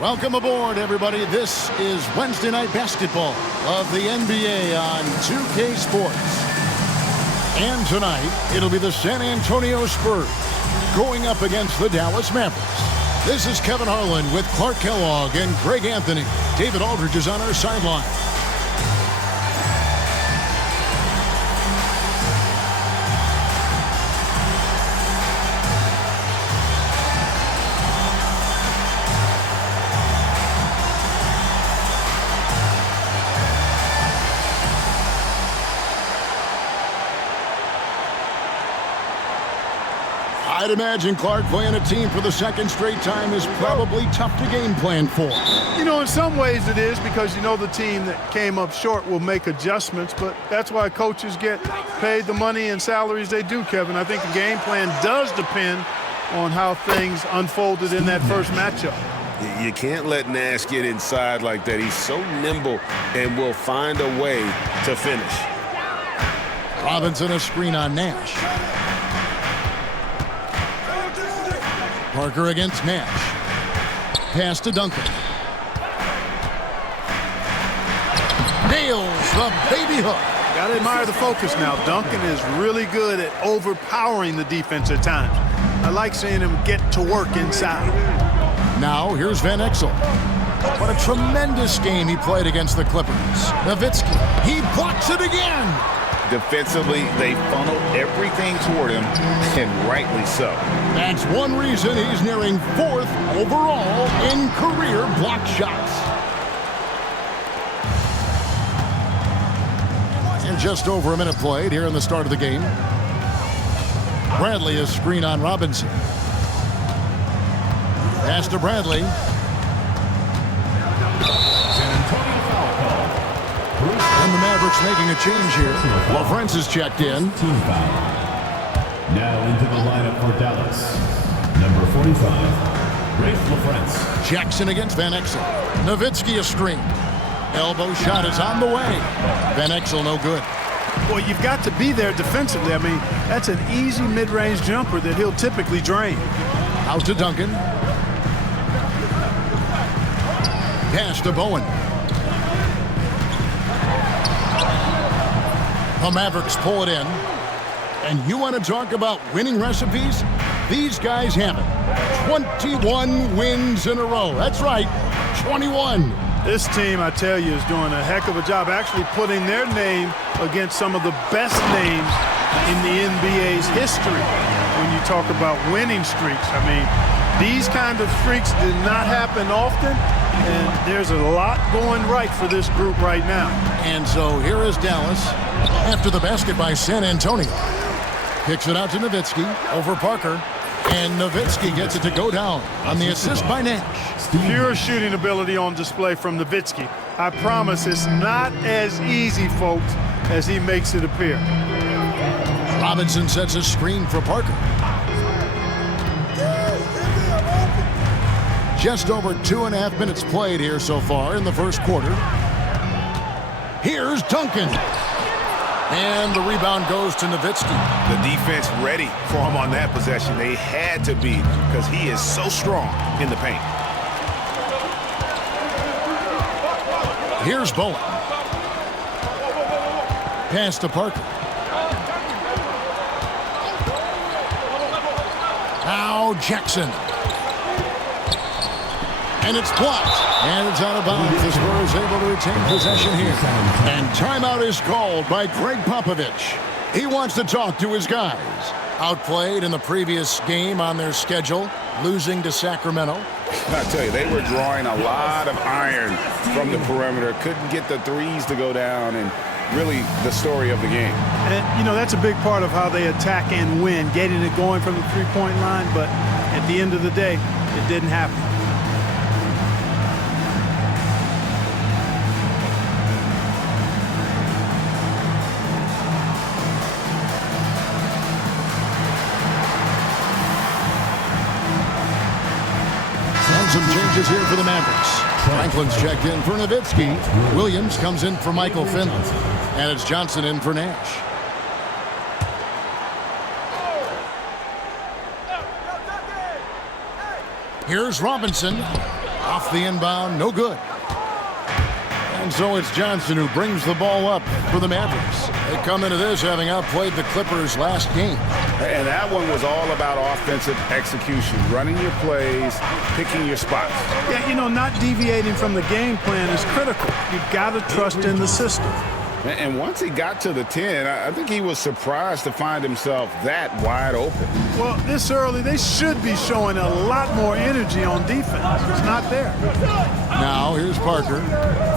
Welcome aboard, everybody. This is Wednesday Night Basketball of the NBA on 2K Sports. And tonight, it'll be the San Antonio Spurs going up against the Dallas Mavericks. This is Kevin Harlan with Clark Kellogg and Greg Anthony. David Aldridge is on our sideline. I'd imagine, Clark, playing a team for the second straight time is probably tough to game plan for. You know, in some ways it is, because you know the team that came up short will make adjustments, but that's why coaches get paid the money and salaries they do, Kevin. I think the game plan does depend on how things unfolded in that first matchup. You can't let Nash get inside like that. He's so nimble and will find a way to finish. Robinson a screen on Nash. Parker against Nash. Pass to Duncan. Nails the baby hook. Got to admire the focus now. Duncan is really good at overpowering the defense at times. I like seeing him get to work inside. Now here's Van Exel. What a tremendous game he played against the Clippers. Nowitzki, he blocks it again. Defensively, they funneled everything toward him, and rightly so. That's one reason he's nearing 4th overall in career block shots. And just over a minute played here in the start of the game. Bradley, a screen on Robinson. Pass to Bradley. And the Mavericks making a change here. LaFrance is checked in. Team foul. Now into the lineup for Dallas. Number 45, Rafe LaFrance. Jackson against Van Exel. Nowitzki a screen. Elbow shot is on the way. Van Exel no good. Well, you've got to be there defensively. I mean, that's an easy mid-range jumper that he'll typically drain. Out to Duncan. Pass to Bowen. The Mavericks pull it in. And you want to talk about winning recipes? These guys have it. 21 wins in a row. That's right, 21. This team, I tell you, is doing a heck of a job actually putting their name against some of the best names in the NBA's history when you talk about winning streaks. I mean, these kind of streaks did not happen often, and there's a lot going right for this group right now. And so here is Dallas after the basket by San Antonio. Kicks it out to Nowitzki over Parker, and Nowitzki gets it to go down on the assist by Nash. Pure shooting ability on display from Nowitzki. I promise it's not as easy, folks, as he makes it appear. Robinson sets a screen for Parker. Just over 2.5 minutes played here so far in the first quarter. Here's Duncan. And the rebound goes to Nowitzki. The defense ready for him on that possession. They had to be, because he is so strong in the paint. Here's Bowen. Pass to Parker. Now Jackson. And it's blocked. And it's out of bounds. The Spurs able to retain possession here. And timeout is called by Greg Popovich. He wants to talk to his guys. Outplayed in the previous game on their schedule, losing to Sacramento. I tell you, they were drawing a lot of iron from the perimeter. Couldn't get the threes to go down, and really the story of the game. And, you know, that's a big part of how they attack and win, getting it going from the three-point line. But at the end of the day, it didn't happen. Some changes here for the Mavericks. Franklin's checked in for Nowitzki. Williams comes in for Michael Finley. And it's Johnson in for Nash. Here's Robinson. Off the inbound, no good. And so it's Johnson who brings the ball up for the Mavericks. They come into this having outplayed the Clippers last game. And that one was all about offensive execution, running your plays, picking your spots. Yeah, you know, not deviating from the game plan is critical. You've got to trust in the system. And once he got to the 10, I think he was surprised to find himself that wide open. Well, this early, they should be showing a lot more energy on defense. It's not there. Now, here's Parker.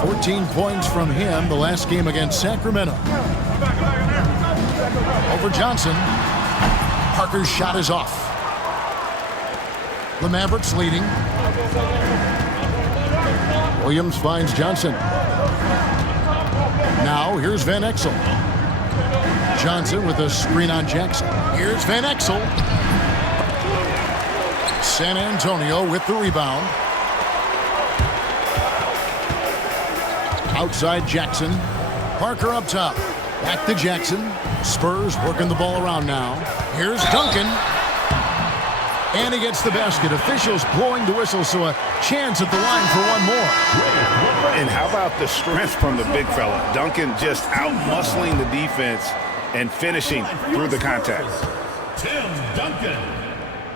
14 points from him the last game against Sacramento. Over Johnson. Parker's shot is off. The Mavericks leading. Williams finds Johnson. Now, here's Van Exel. Johnson with a screen on Jackson. Here's Van Exel. San Antonio with the rebound. Outside Jackson. Parker up top. Back to Jackson. Spurs working the ball around now. Here's Duncan. And he gets the basket. Officials blowing the whistle, so a chance at the line for one more. And how about the strength from the big fella? Duncan just out-muscling the defense and finishing through the contact. Tim Duncan,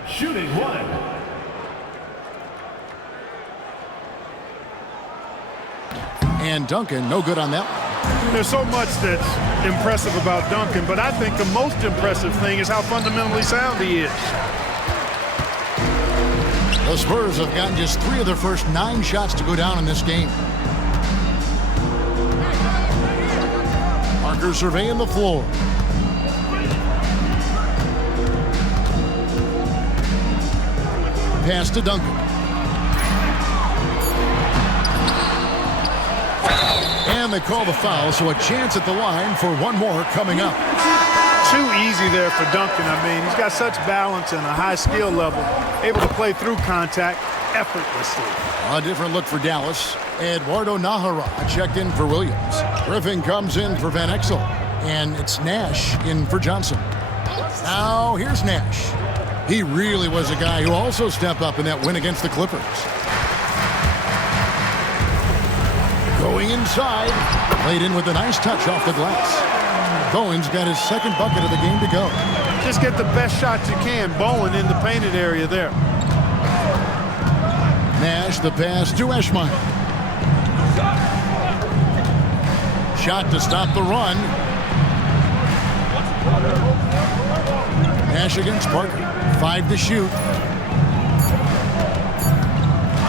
shooting one. And Duncan, no good on that one. There's so much that's impressive about Duncan, but I think the most impressive thing is how fundamentally sound he is. The Spurs have gotten just 3 of their first 9 shots to go down in this game. Parker surveying the floor. Pass to Duncan. And they call the foul, so a chance at the line for one more coming up. Too easy there for Duncan. I mean, he's got such balance and a high skill level, able to play through contact effortlessly. A different look for Dallas. Eduardo Nahara checked in for Williams. Griffin comes in for Van Exel. And it's Nash in for Johnson. Now here's Nash. He really was a guy who also stepped up in that win against the Clippers. Going inside. Laid in with a nice touch off the glass. Bowen's got his second bucket of the game to go. Just get the best shot you can. Bowen in the painted area there. Nash the pass to Eschmeyer. Shot to stop the run. Nash against Parker. 5 to shoot.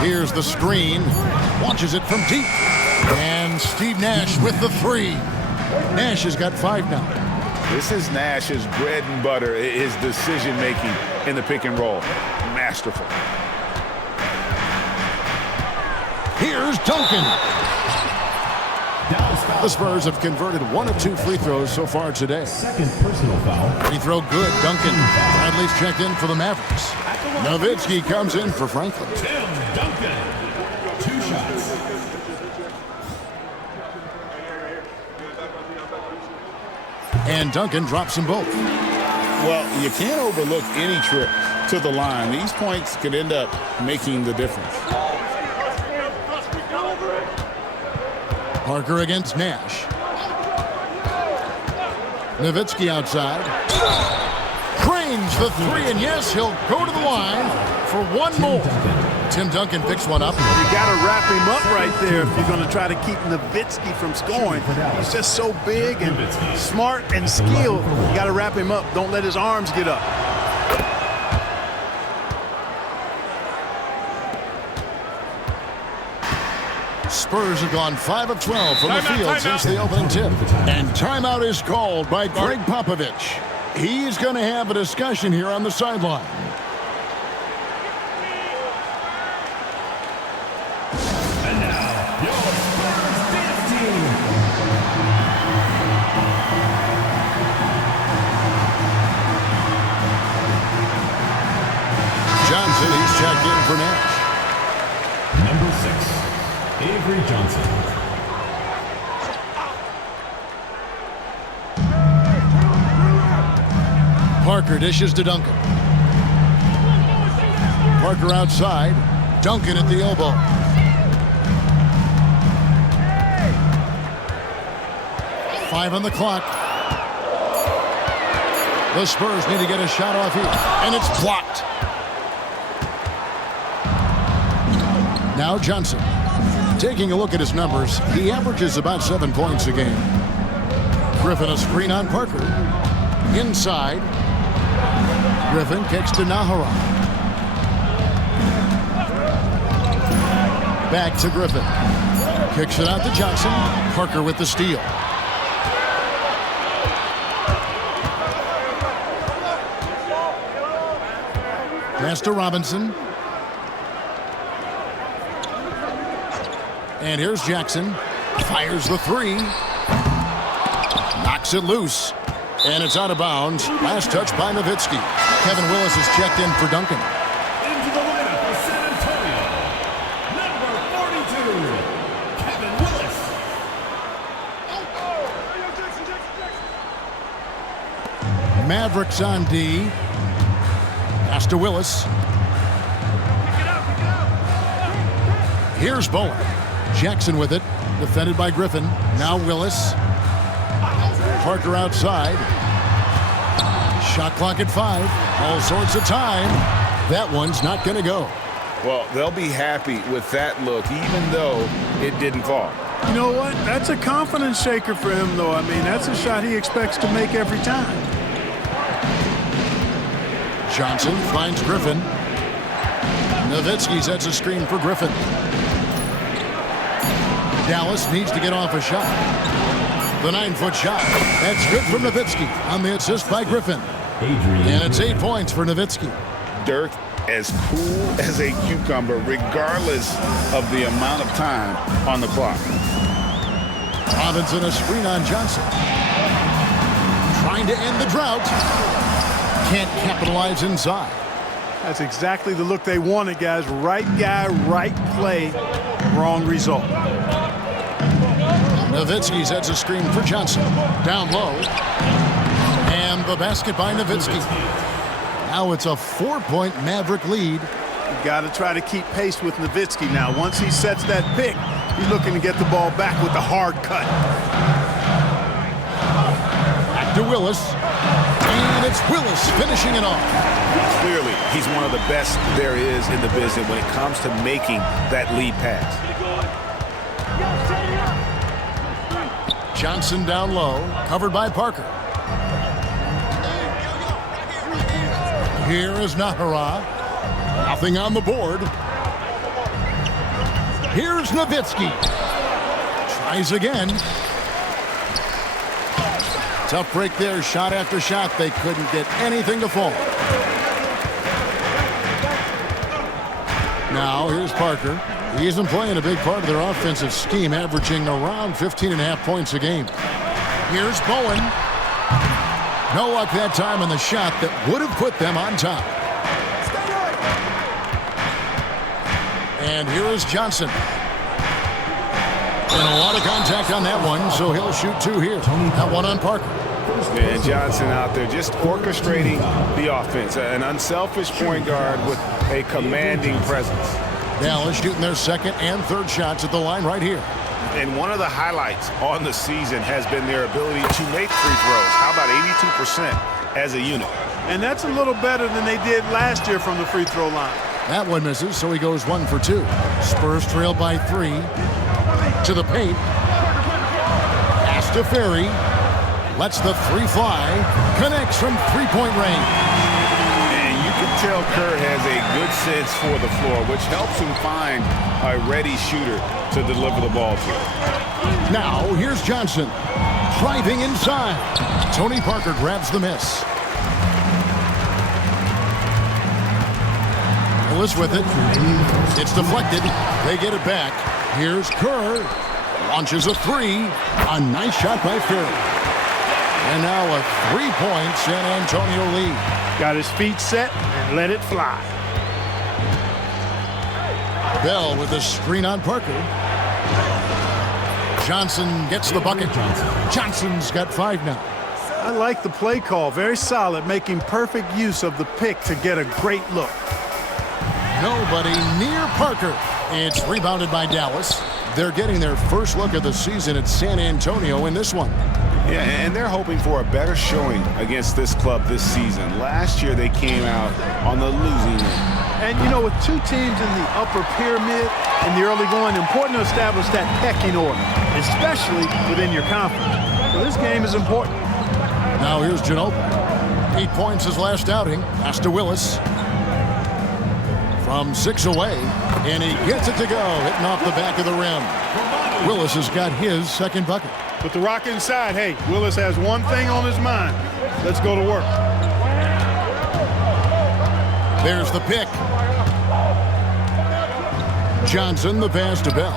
Here's the screen. Launches it from deep. And Steve Nash with the 3. Nash has got 5 now. This is Nash's bread and butter, his decision-making in the pick and roll. Masterful. Here's Duncan. The Spurs have converted 1 of 2 free throws so far today. Second personal foul. Free throw good. Duncan. Bradley's checked in for the Mavericks. Nowitzki comes in for Franklin. Tim Duncan, 2 shots. And Duncan drops them both. Well, you can't overlook any trip to the line. These points could end up making the difference. Parker against Nash. Nowitzki outside. Cranes the 3, and yes, he'll go to the line for one more. Tim Duncan picks one up. You got to wrap him up right there if you're going to try to keep Nowitzki from scoring. He's just so big and smart and skilled. You got to wrap him up. Don't let his arms get up. Spurs have gone 5 of 12 from the field since the opening tip. And timeout is called by Greg Popovich. He's going to have a discussion here on the sideline. And now, your Spurs dance team. Johnson, he's checked in for Nash. Number 6, Avery Johnson. Parker dishes to Duncan. Parker outside. Duncan at the elbow. Five on the clock. The Spurs need to get a shot off here, and it's blocked. Now Johnson. Taking a look at his numbers, he averages about 7 points a game. Griffin a screen on Parker. Inside. Griffin kicks to Nahara. Back to Griffin. Kicks it out to Johnson. Parker with the steal. Pass to Robinson. And here's Jackson. Fires the three. Knocks it loose. And it's out of bounds. Last touch by Nowitzki. Kevin Willis is checked in for Duncan. Into the lineup for San Antonio, number 42, Kevin Willis. Mavericks on D. Pass to Willis. Here's Bowen. Jackson with it. Defended by Griffin. Now Willis. Parker outside. Shot clock at 5. All sorts of time. That one's not going to go. Well, they'll be happy with that look, even though it didn't fall. You know what? That's a confidence shaker for him, though. I mean, that's a shot he expects to make every time. Johnson finds Griffin. Nowitzki sets a screen for Griffin. Dallas needs to get off a shot. The 9-foot shot. That's good from Nowitzki on the assist by Griffin. And it's 8 points for Nowitzki. Dirk as cool as a cucumber, regardless of the amount of time on the clock. Robinson a screen on Johnson. Trying to end the drought. Can't capitalize inside. That's exactly the look they wanted, guys. Right guy, right play, wrong result. Nowitzki sets a screen for Johnson. Down low. And the basket by Nowitzki. Now it's a 4-point Maverick lead. You got to try to keep pace with Nowitzki now. Once he sets that pick, he's looking to get the ball back with the hard cut. Back to Willis. And it's Willis finishing it off. Clearly, he's one of the best there is in the business when it comes to making that lead pass. Johnson down low, covered by Parker. Here is Nahara. Nothing on the board. Here's Nowitzki. Tries again. Tough break there, shot after shot. They couldn't get anything to fall. Now, here's Parker. He isn't playing a big part of their offensive scheme, averaging around 15.5 points a game. Here's Bowen. No luck that time on the shot that would have put them on top. And here is Johnson. And a lot of contact on that one, so he'll shoot 2 here. That one on Parker. And Johnson out there just orchestrating the offense. An unselfish point guard with a commanding presence. Dallas shooting their second and third shots at the line right here. And one of the highlights on the season has been their ability to make free throws. How about 82% as a unit? And that's a little better than they did last year from the free throw line. That one misses, so he goes 1 for 2. Spurs trail by 3. To the paint. Pass to Ferry. Lets the 3 fly. Connects from 3-point range. And you can tell Kerr has a good sense for the floor, which helps him find a ready shooter to deliver the ball to. Now, here's Johnson. Driving inside. Tony Parker grabs the miss. Willis with it. It's deflected. They get it back. Here's Kerr. Launches a 3. A nice shot by Ferry. And now a 3-point San Antonio lead. Got his feet set and let it fly. Bell with the screen on Parker. Johnson gets the bucket. Johnson's got 5 now. I like the play call. Very solid, making perfect use of the pick to get a great look. Nobody near Parker. It's rebounded by Dallas. They're getting their first look of the season at San Antonio in this one. Yeah, and they're hoping for a better showing against this club this season. Last year they came out on the losing end. And, you know, with two teams in the upper pyramid in the early going, important to establish that pecking order, especially within your conference. So this game is important. Now here's Ginobili. 8 points his last outing. Pass to Willis. From 6 away, and he gets it to go, hitting off the back of the rim. Willis has got his second bucket. With the rock inside, hey, Willis has one thing on his mind. Let's go to work. There's the pick. Johnson, the pass to Bell.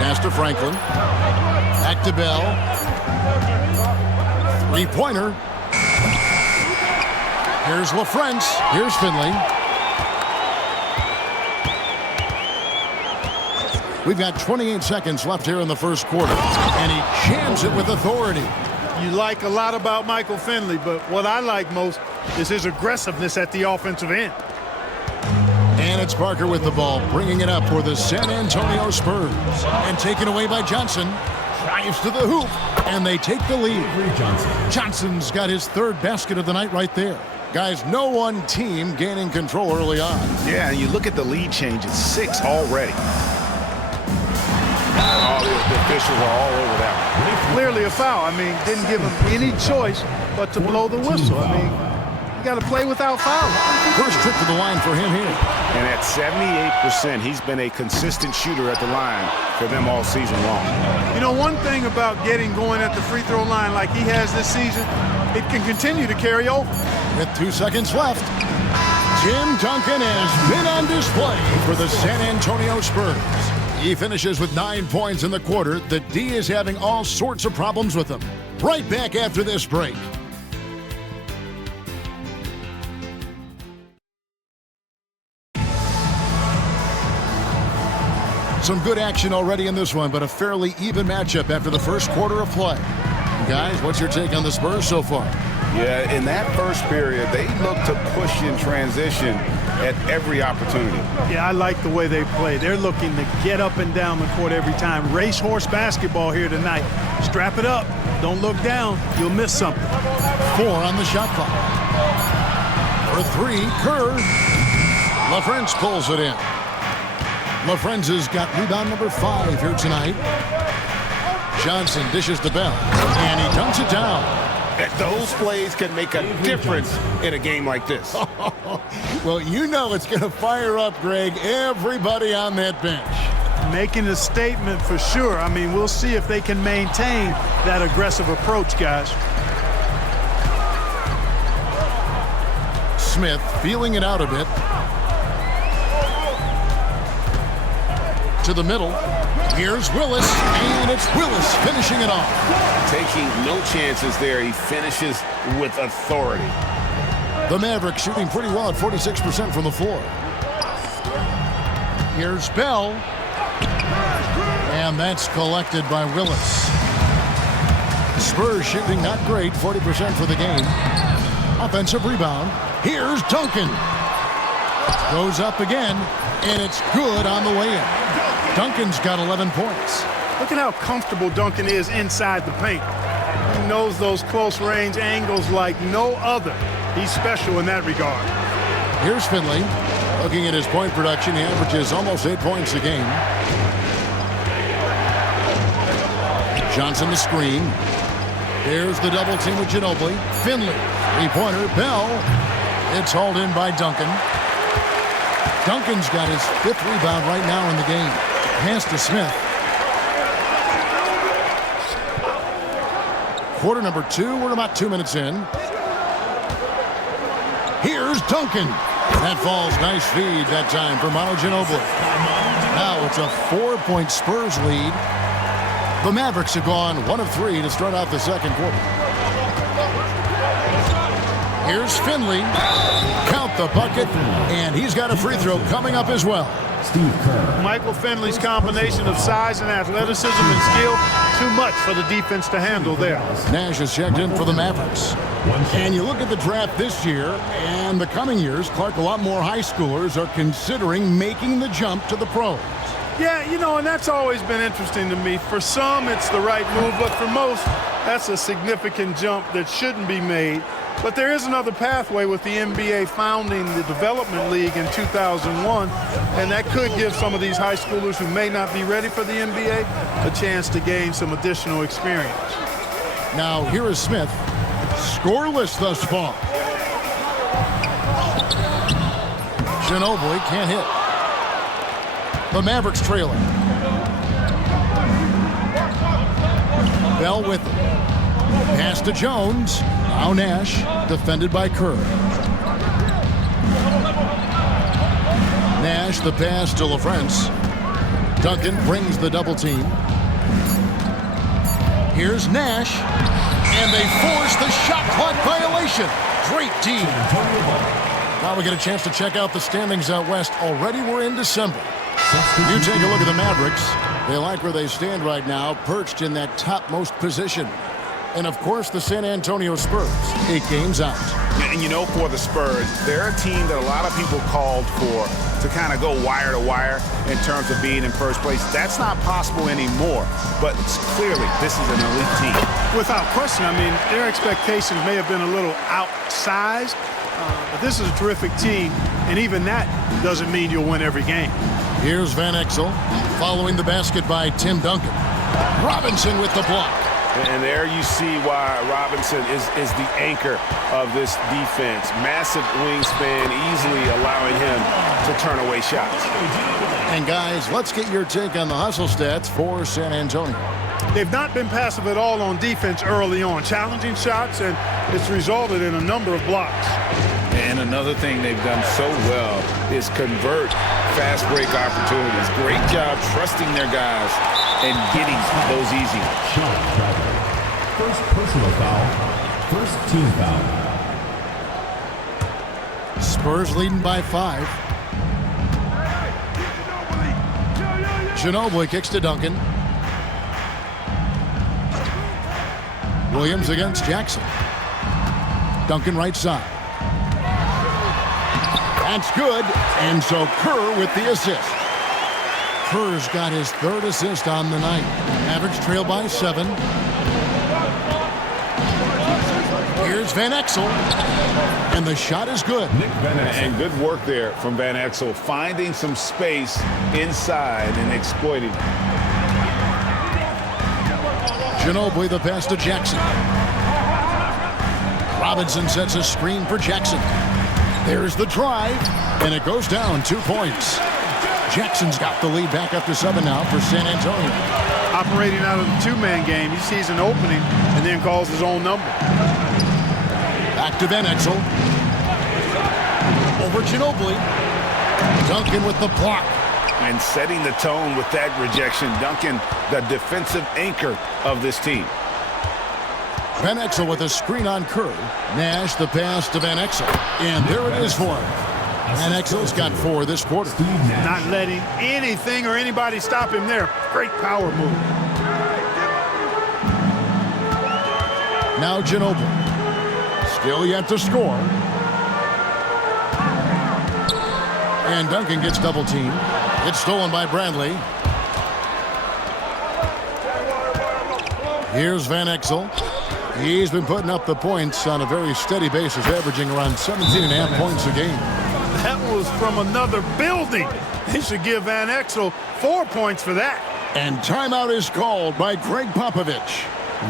Pass to Franklin. Back to Bell. Three-pointer. Here's LaFrance. Here's Finley. We've got 28 seconds left here in the first quarter, and he jams it with authority. You like a lot about Michael Finley, but what I like most is his aggressiveness at the offensive end. And it's Parker with the ball, bringing it up for the San Antonio Spurs. And taken away by Johnson. Drives to the hoop, and they take the lead. Johnson's got his third basket of the night right there. Guys, no one team gaining control early on. Yeah, and you look at the lead change, it's 6 already. Oh, the officials are all over that one. Clearly a foul. I mean, didn't give him any choice but to blow the whistle. I mean, you got to play without fouling. First trip to the line for him here. And at 78%, he's been a consistent shooter at the line for them all season long. You know, one thing about getting going at the free throw line like he has this season, it can continue to carry over. With 2 seconds left, Tim Duncan has been on display for the San Antonio Spurs. He finishes with 9 points in the quarter. The D is having all sorts of problems with him. Right back after this break. Some good action already in this one, but a fairly even matchup after the first quarter of play. Guys, what's your take on the Spurs so far? Yeah, in that first period, they look to push in transition at every opportunity. Yeah, I like the way they play. They're looking to get up and down the court every time. Racehorse basketball here tonight. Strap it up. Don't look down. You'll miss something. 4 on the shot clock. For 3, Kerr. LaFrance pulls it in. LaFrance has got rebound number 5 here tonight. Johnson dishes to Bell, and he dunks it down. Those plays can make a difference in a game like this. Well, you know it's going to fire up, Greg, everybody on that bench. Making a statement for sure. I mean, we'll see if they can maintain that aggressive approach, guys. Smith feeling it out a bit. To the middle. Here's Willis, and it's Willis finishing it off. Taking no chances there. He finishes with authority. The Mavericks shooting pretty well at 46% from the floor. Here's Bell. And that's collected by Willis. Spurs shooting not great, 40% for the game. Offensive rebound. Here's Duncan. Goes up again, and it's good on the way in. Duncan's got 11 points. Look at how comfortable Duncan is inside the paint. He knows those close range angles like no other. He's special in that regard. Here's Finley. Looking at his point production, he averages almost 8 points a game. Johnson the screen. There's the double team with Ginobili. Finley, three-pointer, Bell. It's hauled in by Duncan. Duncan's got his 5th rebound right now in the game. Pass to Smith. Quarter number 2, we're about 2 minutes in. Here's Duncan. That falls, nice feed that time for Manu Ginobili. Now it's a 4-point Spurs lead. The Mavericks have gone 1 of 3 to start out the second quarter. Here's Finley. Count the bucket, and he's got a free throw coming up as well. Michael Finley's combination of size and athleticism and skill, too much for the defense to handle there. Nash is checked in for the Mavericks. And you look at the draft this year and the coming years, Clark, a lot more high schoolers are considering making the jump to the pros. Yeah, you know, and that's always been interesting to me. For some, it's the right move, but for most, that's a significant jump that shouldn't be made. But there is another pathway with the NBA founding the Development League in 2001, and that could give some of these high schoolers who may not be ready for the NBA a chance to gain some additional experience. Now, here is Smith, scoreless thus far. Ginobili can't hit. The Mavericks trailing. Bell with it. Pass to Jones. Now Nash, defended by Kerr. Nash, the pass to LaFrance. Duncan brings the double team. Here's Nash, and they force the shot clock violation. Great team. Now we get a chance to check out the standings out west. Already we're in December. You take a look at the Mavericks. They like where they stand right now, perched in that topmost position. And, of course, the San Antonio Spurs, 8 games out. And, you know, for the Spurs, they're a team that a lot of people called for to kind of go wire to wire in terms of being in first place. That's not possible anymore. But clearly, this is an elite team. Without question, I mean, their expectations may have been a little outsized, but this is a terrific team, and even that doesn't mean you'll win every game. Here's Van Exel, following the basket by Tim Duncan. Robinson with the block. And there you see why Robinson is the anchor of this defense. Massive wingspan, easily allowing him to turn away shots. And guys, let's get your take on the hustle stats for San Antonio. They've not been passive at all on defense early on, challenging shots, and it's resulted in a number of blocks. And another thing they've done so well is convert fast break opportunities. Great job trusting their guys and getting those easy ones. First personal foul, first team foul. Spurs leading by 5. Ginobili kicks to Duncan. Williams against Jackson. Duncan right side. That's good, and so Kerr with the assist. Kerr's got his 3rd assist on the night. Mavericks trail by 7. Here's Van Exel, and the shot is good. And good work there from Van Exel, finding some space inside and exploiting it. Ginobili the pass to Jackson. Robinson sets a screen for Jackson. There's the drive, and it goes down 2 points. Jackson's got the lead back up to 7 now for San Antonio. Operating out of the 2-man game, he sees an opening and then calls his own number. Back to Van Exel. Over Ginobili. Duncan with the block. And setting the tone with that rejection. Duncan, the defensive anchor of this team. Van Exel with a screen on Kerr. Nash the pass to Van Exel. And there it is for him. Van Exel's got 4 this quarter. Not letting anything or anybody stop him there. Great power move. Now Ginobili. Still yet to score. And Duncan gets double teamed. It's stolen by Bradley. Here's Van Exel. He's been putting up the points on a very steady basis, averaging around 17.5 points a game. That was from another building. They should give Van Exel 4 points for that. And timeout is called by Greg Popovich.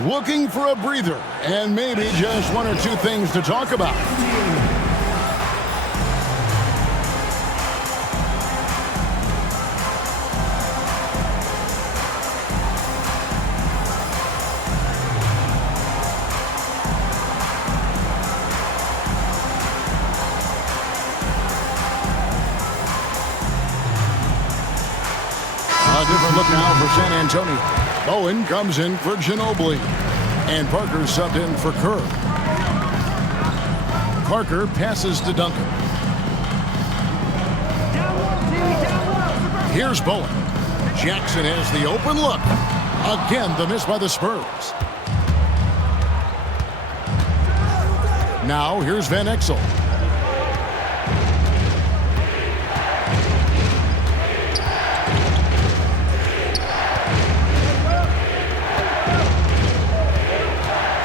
Looking for a breather and maybe just 1 or 2 things to talk about. A different look now for San Antonio. Bowen comes in for Ginobili. And Parker subbed in for Kerr. Parker passes to Duncan. Here's Bowen. Jackson has the open look. Again, the miss by the Spurs. Now here's Van Exel.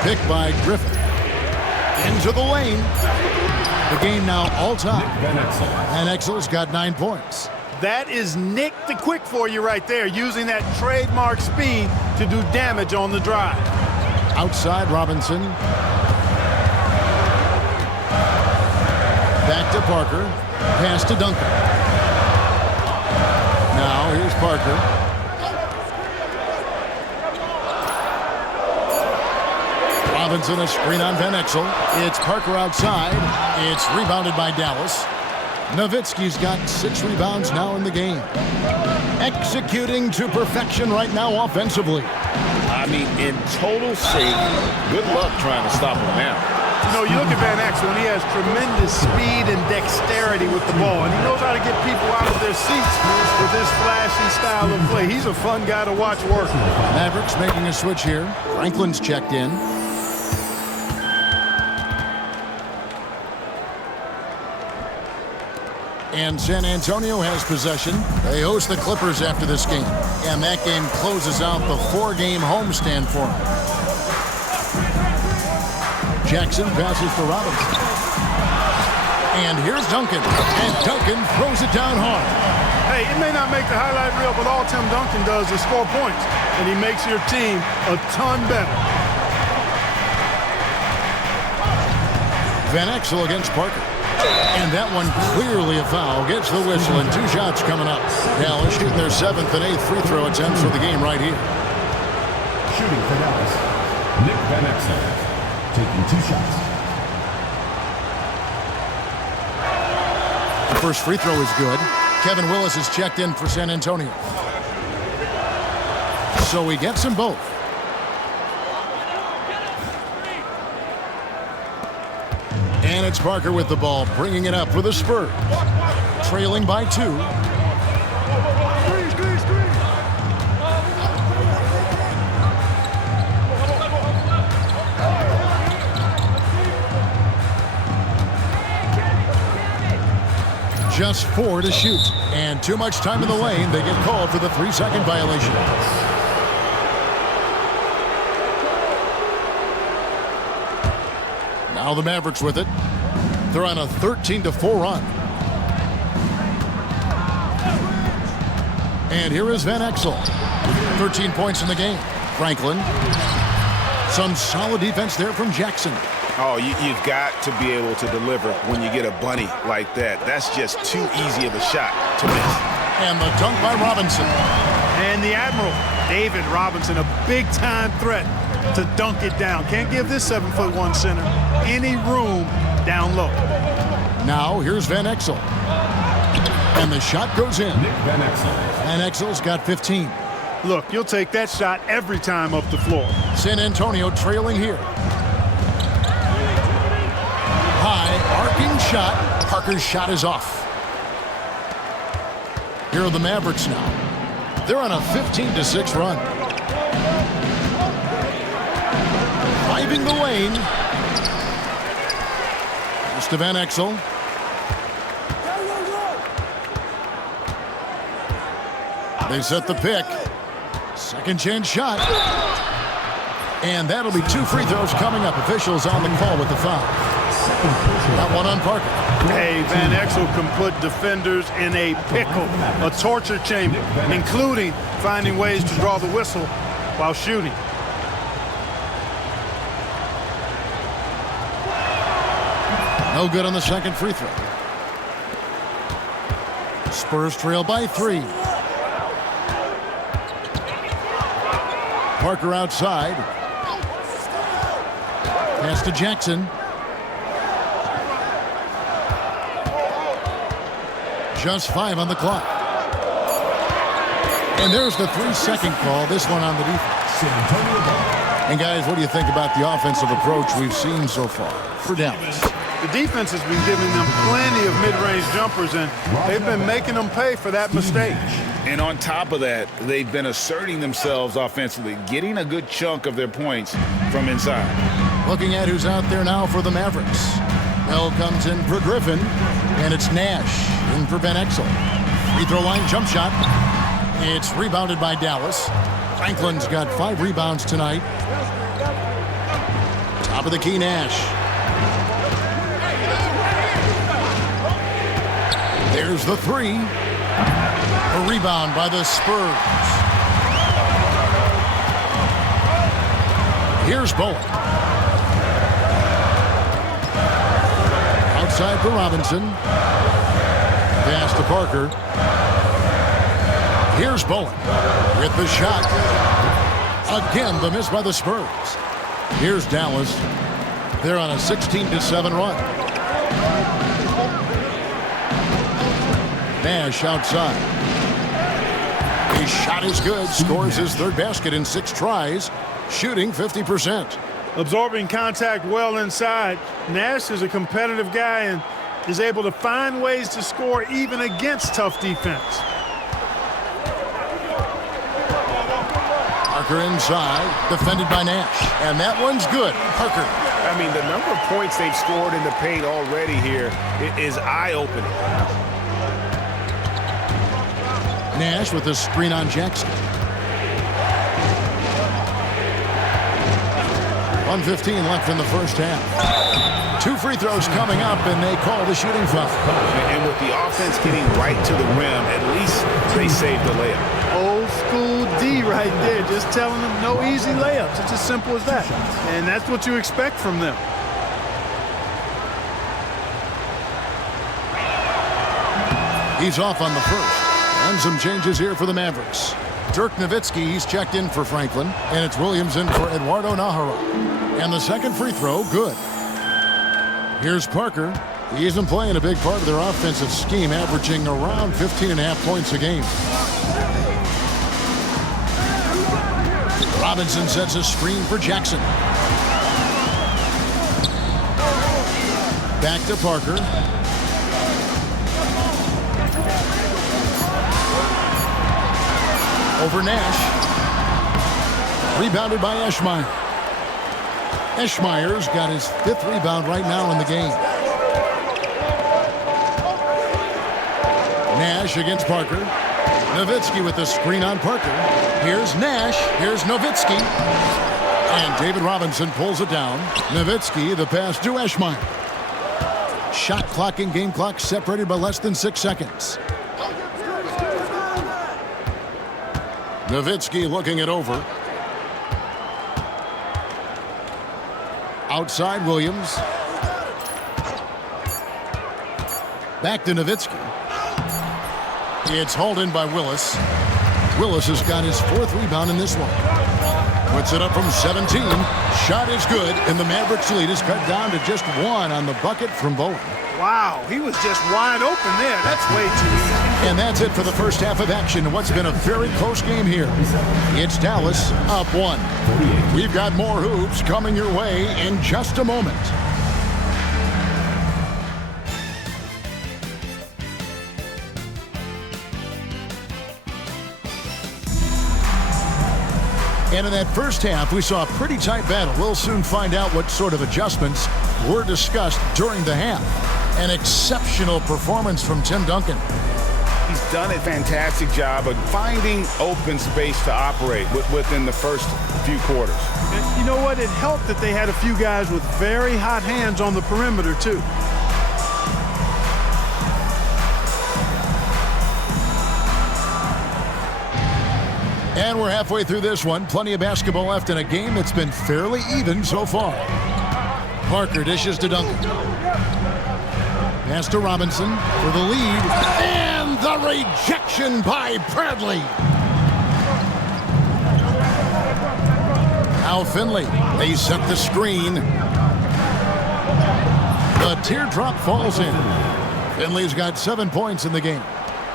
Picked by Griffin. Into the lane. The game now all time. Van Exel's got 9 points. That is Nick the Quick for you right there, using that trademark speed to do damage on the drive. Outside Robinson. Back to Parker. Pass to Duncan. Now here's Parker. Robinson, a screen on Van Exel. It's Parker outside. It's rebounded by Dallas. Nowitzki's got 6 rebounds now in the game. Executing to perfection right now offensively. I mean, in total shape. Good luck trying to stop him now. You know, you look at Van Exel, and he has tremendous speed and dexterity with the ball, and he knows how to get people out of their seats with this flashy style of play. He's a fun guy to watch work. Mavericks making a switch here. Franklin's checked in. And San Antonio has possession. They host the Clippers after this game. And that game closes out the 4-game homestand for them. Jackson passes to Robinson. And here's Duncan. And Duncan throws it down hard. Hey, it may not make the highlight reel, but all Tim Duncan does is score points. And he makes your team a ton better. Van Exel against Parker. And that one clearly a foul. Gets the whistle, and 2 shots coming up. Dallas shooting their 7th and 8th free throw attempts for the game right here. Shooting for Dallas, Nick Van Exel, taking 2 shots. The first free throw is good. Kevin Willis is checked in for San Antonio. So he gets them both. And it's Parker with the ball, bringing it up for the Spurs. Trailing by 2. Just 4 to shoot. And too much time in the lane. They get called for the 3-second violation. Now the Mavericks with it. They're on a 13-4 run. And here is Van Exel. 13 points in the game. Franklin. Some solid defense there from Jackson. Oh, you've got to be able to deliver when you get a bunny like that. That's just too easy of a shot to miss. And the dunk by Robinson. And the Admiral, David Robinson, a big-time threat to dunk it down. Can't give this 7'1" center any room down low. Now here's Van Exel. And the shot goes in. Nick Van Exel. Van Exel's got 15. Look, you'll take that shot every time up the floor. San Antonio trailing here. High, arcing shot. Parker's shot is off. Here are the Mavericks now. They're on a 15-6 run. Driving the lane. Pass to Van Exel. They set the pick. Second chance shot. And that'll be 2 free throws coming up. Officials on the call with the foul. That one on Parker. Hey, Van Exel can put defenders in a pickle, a torture chamber, including finding ways to draw the whistle while shooting. No good on the second free throw. Spurs trail by 3. Parker outside. Pass to Jackson. Just 5 on the clock. And there's the 3-second call. This one on the defense. And guys, what do you think about the offensive approach we've seen so far for Dallas? The defense has been giving them plenty of mid-range jumpers, and they've been making them pay for that mistake. And on top of that, they've been asserting themselves offensively, getting a good chunk of their points from inside. Looking at who's out there now for the Mavericks. Bell comes in for Griffin, and it's Nash in for Van Exel. Free throw line jump shot. It's rebounded by Dallas. Franklin's got 5 rebounds tonight. Top of the key, Nash. There's the 3. A rebound by the Spurs. Here's Bowen. Outside for Robinson. Pass to Parker. Here's Bowen with the shot. Again, the miss by the Spurs. Here's Dallas. They're on a 16-7 run. Nash outside. His shot is good. Scores his 3rd basket in 6 tries. Shooting 50%. Absorbing contact well inside. Nash is a competitive guy and is able to find ways to score even against tough defense. Parker inside, defended by Nash. And that one's good. Parker. I mean, the number of points they've scored in the paint already here is eye-opening. Nash with a screen on Jackson. 1:15 left in the first half. 2 free throws coming up, and they call the shooting foul. And with the offense getting right to the rim, at least they saved the layup. Old school D right there, just telling them no easy layups. It's as simple as that. And that's what you expect from them. He's off on the first. And some changes here for the Mavericks. Dirk Nowitzki, he's checked in for Franklin. And it's Williams in for Eduardo Nahara. And the second free throw, good. Here's Parker. He isn't playing a big part of their offensive scheme, averaging around 15.5 points a game. Robinson sets a screen for Jackson. Back to Parker. Over Nash. Rebounded by Eschmeyer. Eschmeyer's got his 5th rebound right now in the game. Nash against Parker. Nowitzki with the screen on Parker. Here's Nash. Here's Nowitzki. And David Robinson pulls it down. Nowitzki, the pass to Eschmeyer. Shot clock and game clock separated by less than 6 seconds. Nowitzki looking it over. Outside Williams. Back to Nowitzki. It's hauled in by Willis. Willis has got his 4th rebound in this one. Puts it up from 17. Shot is good, and the Mavericks lead is cut down to just 1 on the bucket from Bowen. Wow, he was just wide open there. That's way too easy. And that's it for the first half of action in what's been a very close game here. It's Dallas up 1. We've got more hoops coming your way in just a moment. And in that first half, we saw a pretty tight battle. We'll soon find out what sort of adjustments were discussed during the half. An exceptional performance from Tim Duncan. He's done a fantastic job of finding open space to operate within the first few quarters. And you know what? It helped that they had a few guys with very hot hands on the perimeter, too. And we're halfway through this one. Plenty of basketball left in a game that's been fairly even so far. Parker dishes to Duncan. Pass to Robinson for the lead. And the rejection by Bradley. Now Finley. They set the screen. The teardrop falls in. Finley's got 7 points in the game.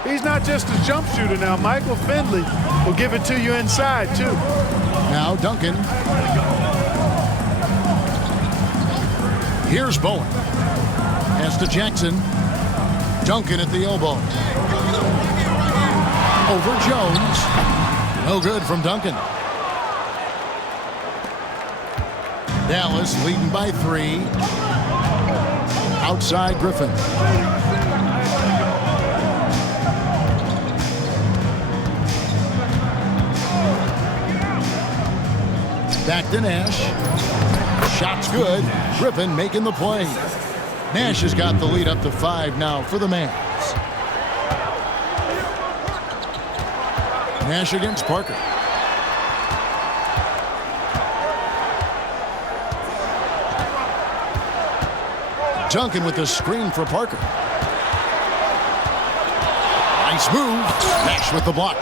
He's not just a jump shooter now. Michael Finley will give it to you inside, too. Now Duncan. Here's Bowen. Pass to Jackson. Duncan at the elbow. Over Jones. No good from Duncan. Dallas leading by 3. Outside Griffin. Back to Nash. Shot's good. Griffin making the play. Nash has got the lead up to 5 now for the Mavs. Nash against Parker. Duncan with the screen for Parker. Nice move. Nash with the block.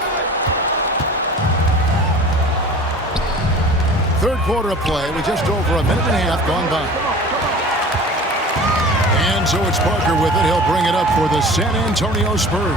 Third quarter of play with just over a minute and a half gone by. And so it's Parker with it. He'll bring it up for the San Antonio Spurs.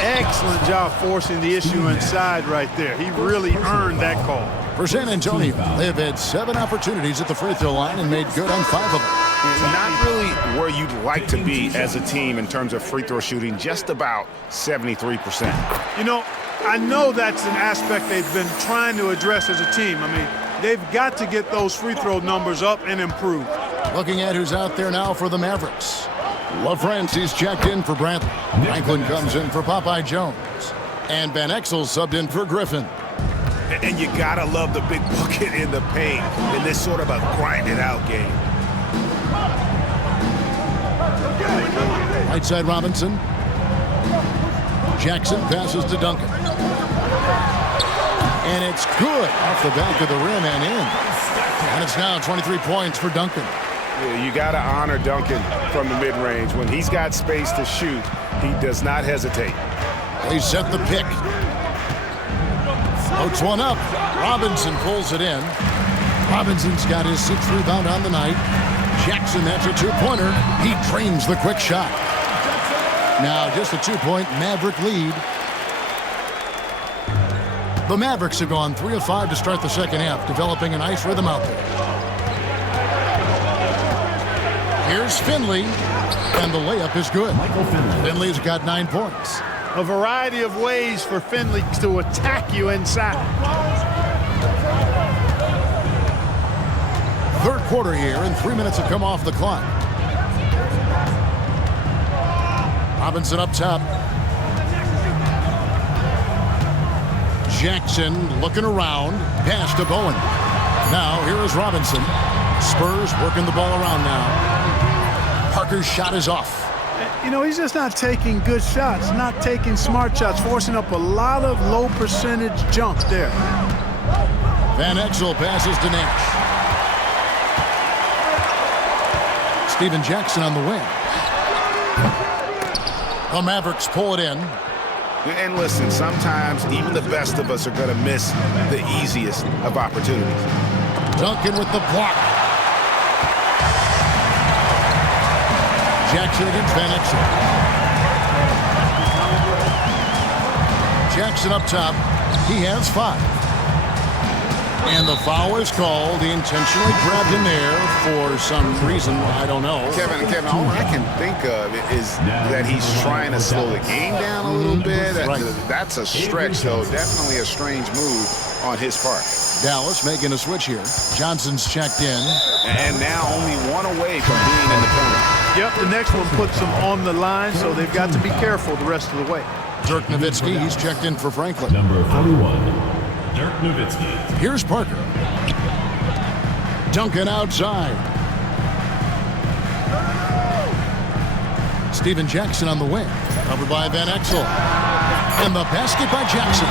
Excellent job forcing the issue inside right there. He really earned that call. For San Antonio, they've had 7 opportunities at the free throw line and made good on 5 of them. Not really where you'd like to be as a team in terms of free throw shooting, just about 73%. You know, I know that's an aspect they've been trying to address as a team. I mean, they've got to get those free throw numbers up and improve. Looking at who's out there now for the Mavericks. LaFrancie's checked in for Brantley. Franklin comes in for Popeye Jones. And Van Exel subbed in for Griffin. And you gotta love the big bucket in the paint in this sort of a grinded-out game. Right side Robinson. Jackson passes to Duncan. And it's good off the back of the rim and in. And it's now 23 points for Duncan. Yeah, you got to honor Duncan from the mid-range. When he's got space to shoot, he does not hesitate. They set the pick. Floats one up. Robinson pulls it in. Robinson's got his 6th rebound on the night. Jackson, that's a 2-pointer. He drains the quick shot. Now just a 2-point Maverick lead. The Mavericks have gone 3 of 5 to start the second half, developing a nice rhythm out there. Here's Finley, and the layup is good. Finley's got 9 points. A variety of ways for Finley to attack you inside. Third quarter here, and 3 minutes have come off the clock. Robinson up top. Jackson looking around. Pass to Bowen. Now here is Robinson. Spurs working the ball around now. Parker's shot is off. You know, he's just not taking good shots, not taking smart shots, forcing up a lot of low percentage jump there. Van Exel passes to Nash. Steven Jackson on the wing. The Mavericks pull it in. And listen, sometimes even the best of us are going to miss the easiest of opportunities. Duncan with the block. Jackson against Van Exel. Jackson up top. He has 5. And the foul is called. He intentionally grabbed him there for some reason. I don't know. Kevin, all I can think of is that he's trying to slow the game down a little bit. Right. That's a stretch, though. Definitely a strange move on his part. Dallas making a switch here. Johnson's checked in. And now only 1 away from being in the penalty. Yep, the next one puts them on the line, so they've got to be careful the rest of the way. Dirk Nowitzki, he's checked in for Franklin. Number 41. Dirk Nowitzki. Here's Parker. Duncan outside. Steven Jackson on the wing. Covered by Van Exel. And the basket by Jackson.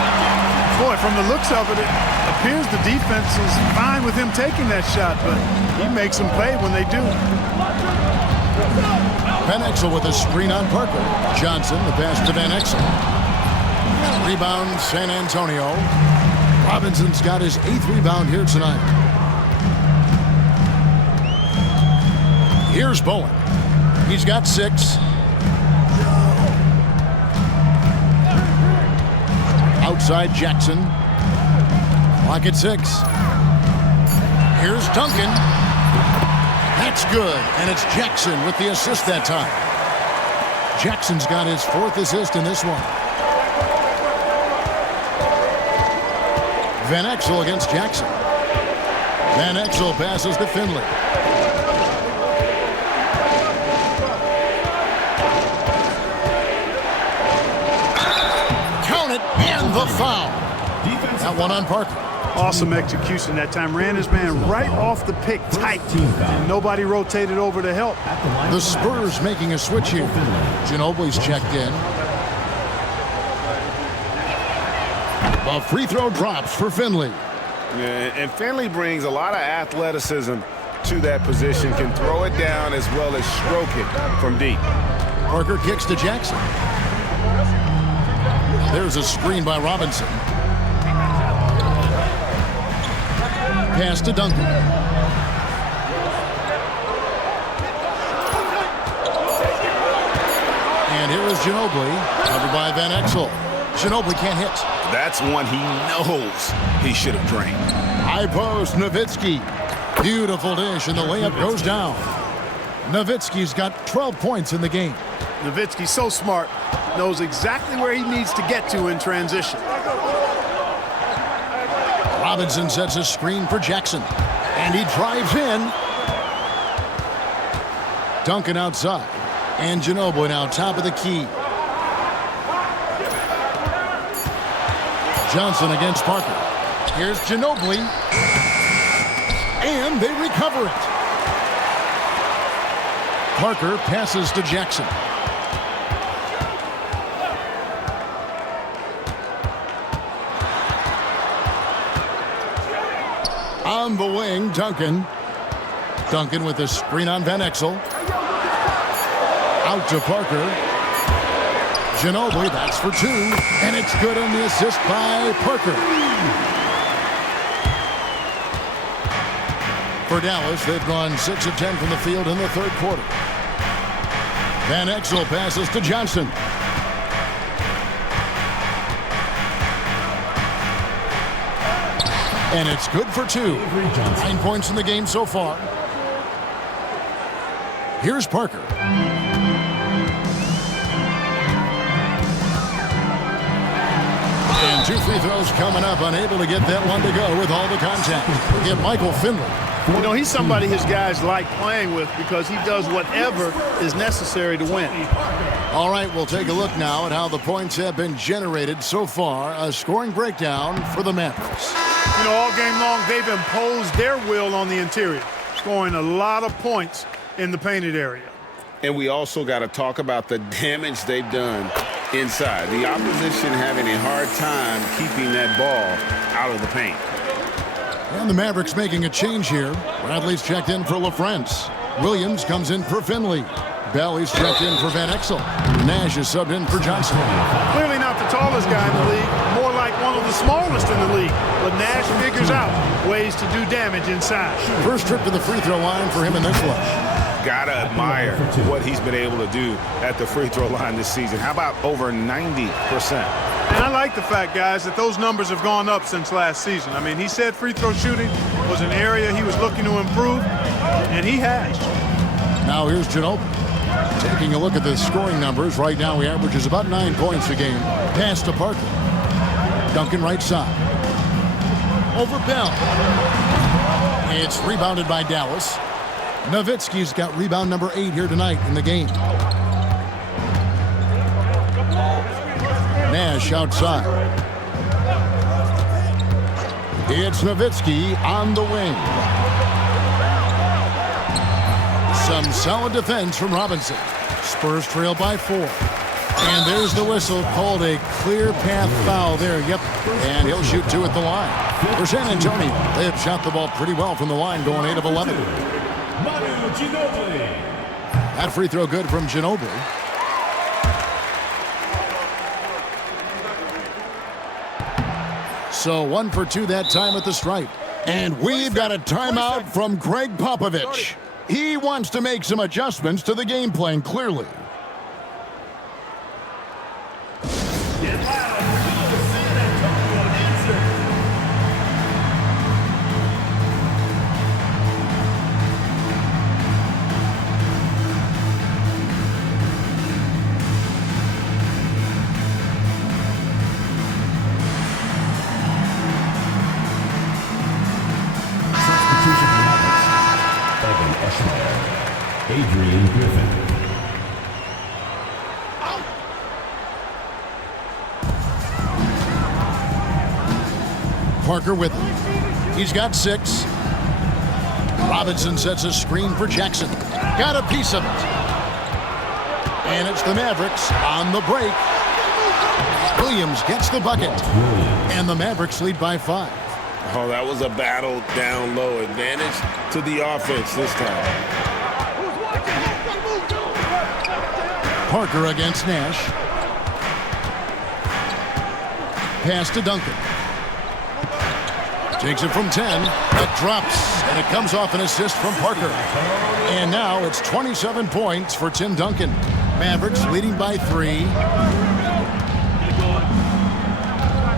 Boy, from the looks of it, it appears the defense is fine with him taking that shot, but he makes them pay when they do. Van Exel with a screen on Parker. Johnson, the pass to Van Exel. Rebound, San Antonio. Robinson's got his 8th rebound here tonight. Here's Bowen. He's got 6. Outside Jackson. Clock at 6. Here's Duncan. That's good, and it's Jackson with the assist that time. Jackson's got his 4th assist in this one. Van Exel against Jackson. Van Exel passes to Finley. Count it, and the foul. That one on Parker. Awesome execution that time. Ran his man right off the pick tight. And nobody rotated over to help. The Spurs making a switch here. Ginobili's checked in. A free throw drops for Finley. Yeah, and Finley brings a lot of athleticism to that position. Can throw it down as well as stroke it from deep. Parker kicks to Jackson. There's a screen by Robinson. Pass to Duncan. And here is Ginobili, covered by Van Exel. Ginobili can't hit. That's one he knows he should have drained. High post, Nowitzki. Beautiful dish, and the layup goes down. Nowitzki's got 12 points in the game. Nowitzki's so smart, knows exactly where he needs to get to in transition. Robinson sets a screen for Jackson, and he drives in. Duncan outside, and Ginobili now top of the key. Johnson against Parker. Here's Ginobili, and they recover it. Parker passes to Jackson. On the wing, Duncan. Duncan with the screen on Van Exel. Out to Parker. Ginobili, that's for two, and it's good on the assist by Parker. For Dallas, they've gone 6 of 10 from the field in the third quarter. Van Exel passes to Johnson. And it's good for two. 9 points in the game so far. Here's Parker. And 2 free throws coming up, unable to get that one to go with all the contact. We get Michael Finley. You know, he's somebody his guys like playing with because he does whatever is necessary to win. All right, we'll take a look now at how the points have been generated so far. A scoring breakdown for the Mavericks. You know, all game long, they've imposed their will on the interior, scoring a lot of points in the painted area. And we also got to talk about the damage they've done inside. The opposition having a hard time keeping that ball out of the paint. And the Mavericks making a change here. Bradley's checked in for LaFrance. Williams comes in for Finley. Bailey's checked in for Van Exel. Nash is subbed in for Johnson. Clearly not the tallest guy in the league, more like one of the smallest in the league. But Nash figures out ways to do damage inside. First trip to the free throw line for him in this one. Gotta admire what he's been able to do at the free throw line this season. How about over 90%? And I like the fact, guys, that those numbers have gone up since last season. I mean, he said free throw shooting was an area he was looking to improve, and he has. Now here's Ginobili. Taking a look at the scoring numbers, right now he averages about 9 points a game. Pass to Parker. Duncan right side. Over Bell. It's rebounded by Dallas. Nowitzki's got rebound number 8 here tonight in the game. Nash outside. It's Nowitzki on the wing. Some solid defense from Robinson. Spurs trail by 4. And there's the whistle, called a clear path foul there. Yep, and he'll shoot 2 at the line. For San Antonio, they have shot the ball pretty well from the line, going 8 of 11. That free throw good from Ginobili. So 1 for 2 that time at the stripe. And we've got a timeout from Greg Popovich. He wants to make some adjustments to the game plan, clearly. Parker with him. He's got 6. Robinson sets a screen for Jackson. Got a piece of it. And it's the Mavericks on the break. Williams gets the bucket. And the Mavericks lead by 5. Oh, that was a battle down low. Advantage to the offense this time. Parker against Nash. Pass to Duncan. Takes it from 10. It drops, and it comes off an assist from Parker. And now it's 27 points for Tim Duncan. Mavericks leading by 3.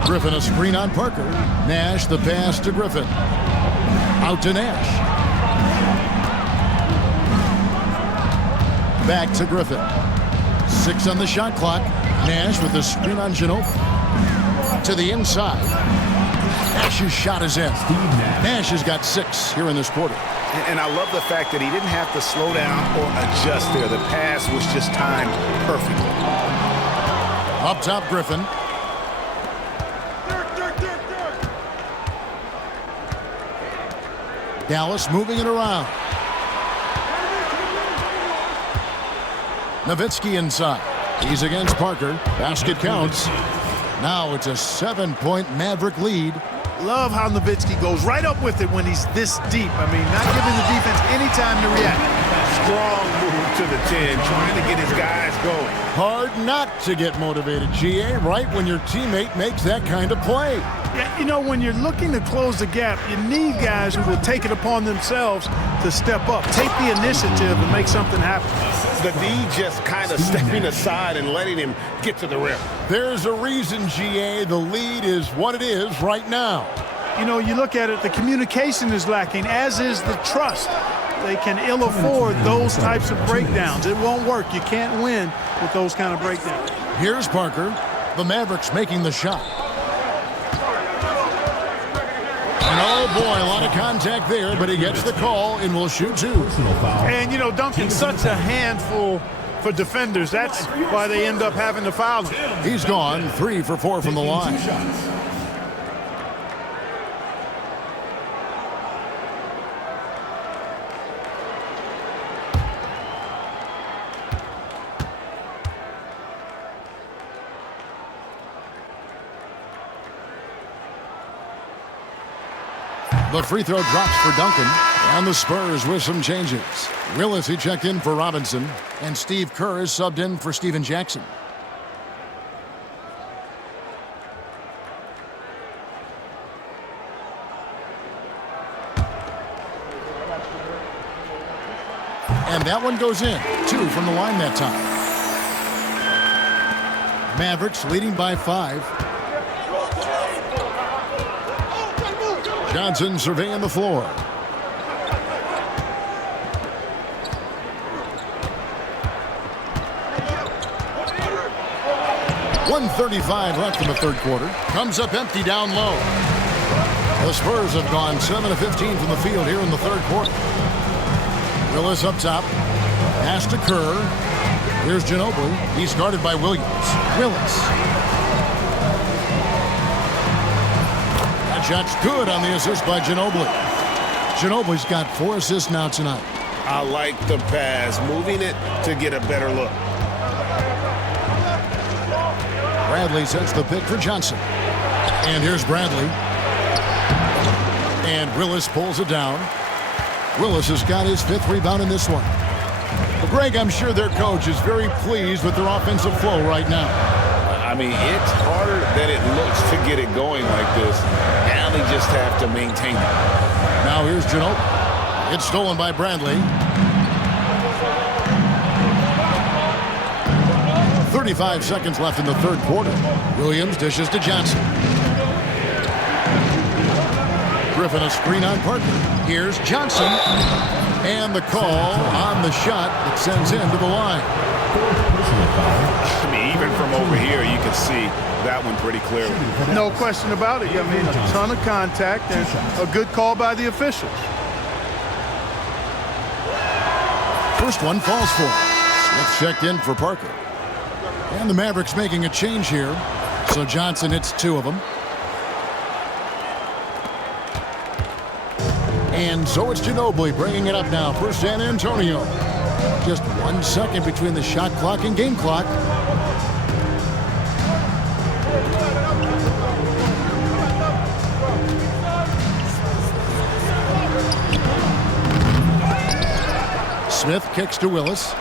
Griffin a screen on Parker. Nash the pass to Griffin. Out to Nash. Back to Griffin. 6 on the shot clock. Nash with the screen on Ginobili. To the inside. Nash's shot is in. Nash has got 6 here in this quarter. And I love the fact that he didn't have to slow down or adjust there. The pass was just timed perfectly. Up top, Griffin. Dallas moving it around. Nowitzki inside. He's against Parker. Basket counts. Now it's a 7-point Maverick lead. Love how Nowitzki goes right up with it when he's this deep. I mean, not giving the defense any time to react. Strong move to the 10, trying to get his guys going. Hard not to get motivated, GA, right when your teammate makes that kind of play. Yeah, you know, when you're looking to close the gap, you need guys who will take it upon themselves to step up, take the initiative and make something happen. The D just kind of stepping aside and letting him get to the rim. There's a reason, GA, the lead is what it is right now. You know, you look at it, the communication is lacking, as is the trust. They can ill afford those types of breakdowns. It won't work. You can't win with those kind of breakdowns. Here's Parker. The Mavericks making the shot. And oh boy, a lot of contact there, but he gets the call and will shoot 2. And you know, Duncan's such a handful for defenders. That's why they end up having to foul him. He's gone 3 for 4 from the line. The free throw drops for Duncan, and the Spurs with some changes. Willis, he checked in for Robinson, and Steve Kerr is subbed in for Steven Jackson. And that one goes in. 2 from the line that time. Mavericks leading by 5. Johnson surveying the floor. .135 left in the third quarter. Comes up empty down low. The Spurs have gone 7 of 15 from the field here in the third quarter. Willis up top. Pass to Kerr. Here's Ginobili. He's guarded by Williams. Willis. Shot's good on the assist by Ginobili. Ginobili's got 4 assists now tonight. I like the pass, moving it to get a better look. Bradley sets the pick for Johnson. And here's Bradley. And Willis pulls it down. Willis has got his 5th rebound in this one. Well, Greg, I'm sure their coach is very pleased with their offensive flow right now. I mean, it's harder than it looks to get it going like this. Now they just have to maintain it. Now here's Ginobili. It's stolen by Bradley. 35 seconds left in the third quarter. Williams dishes to Johnson. Griffin a screen on Parker. Here's Johnson. And the call on the shot that sends him to the line. I mean, even from over here, you can see that one pretty clearly. No question about it. I mean, a ton of contact and a good call by the officials. First one falls for him. Smith checked in for Parker. And the Mavericks making a change here. So Johnson hits 2 of them. And so it's Ginobili bringing it up now for San Antonio. Just 1 second between the shot clock and game clock. Smith kicks to Willis.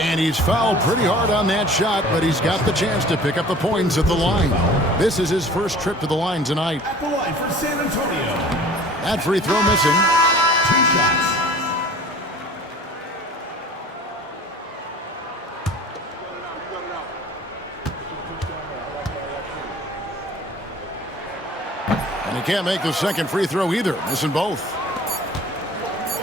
And he's fouled pretty hard on that shot, but he's got the chance to pick up the points at the line. This is his first trip to the line tonight. At the line for San Antonio. That free throw missing. 2 shots. And he can't make the second free throw either, missing both.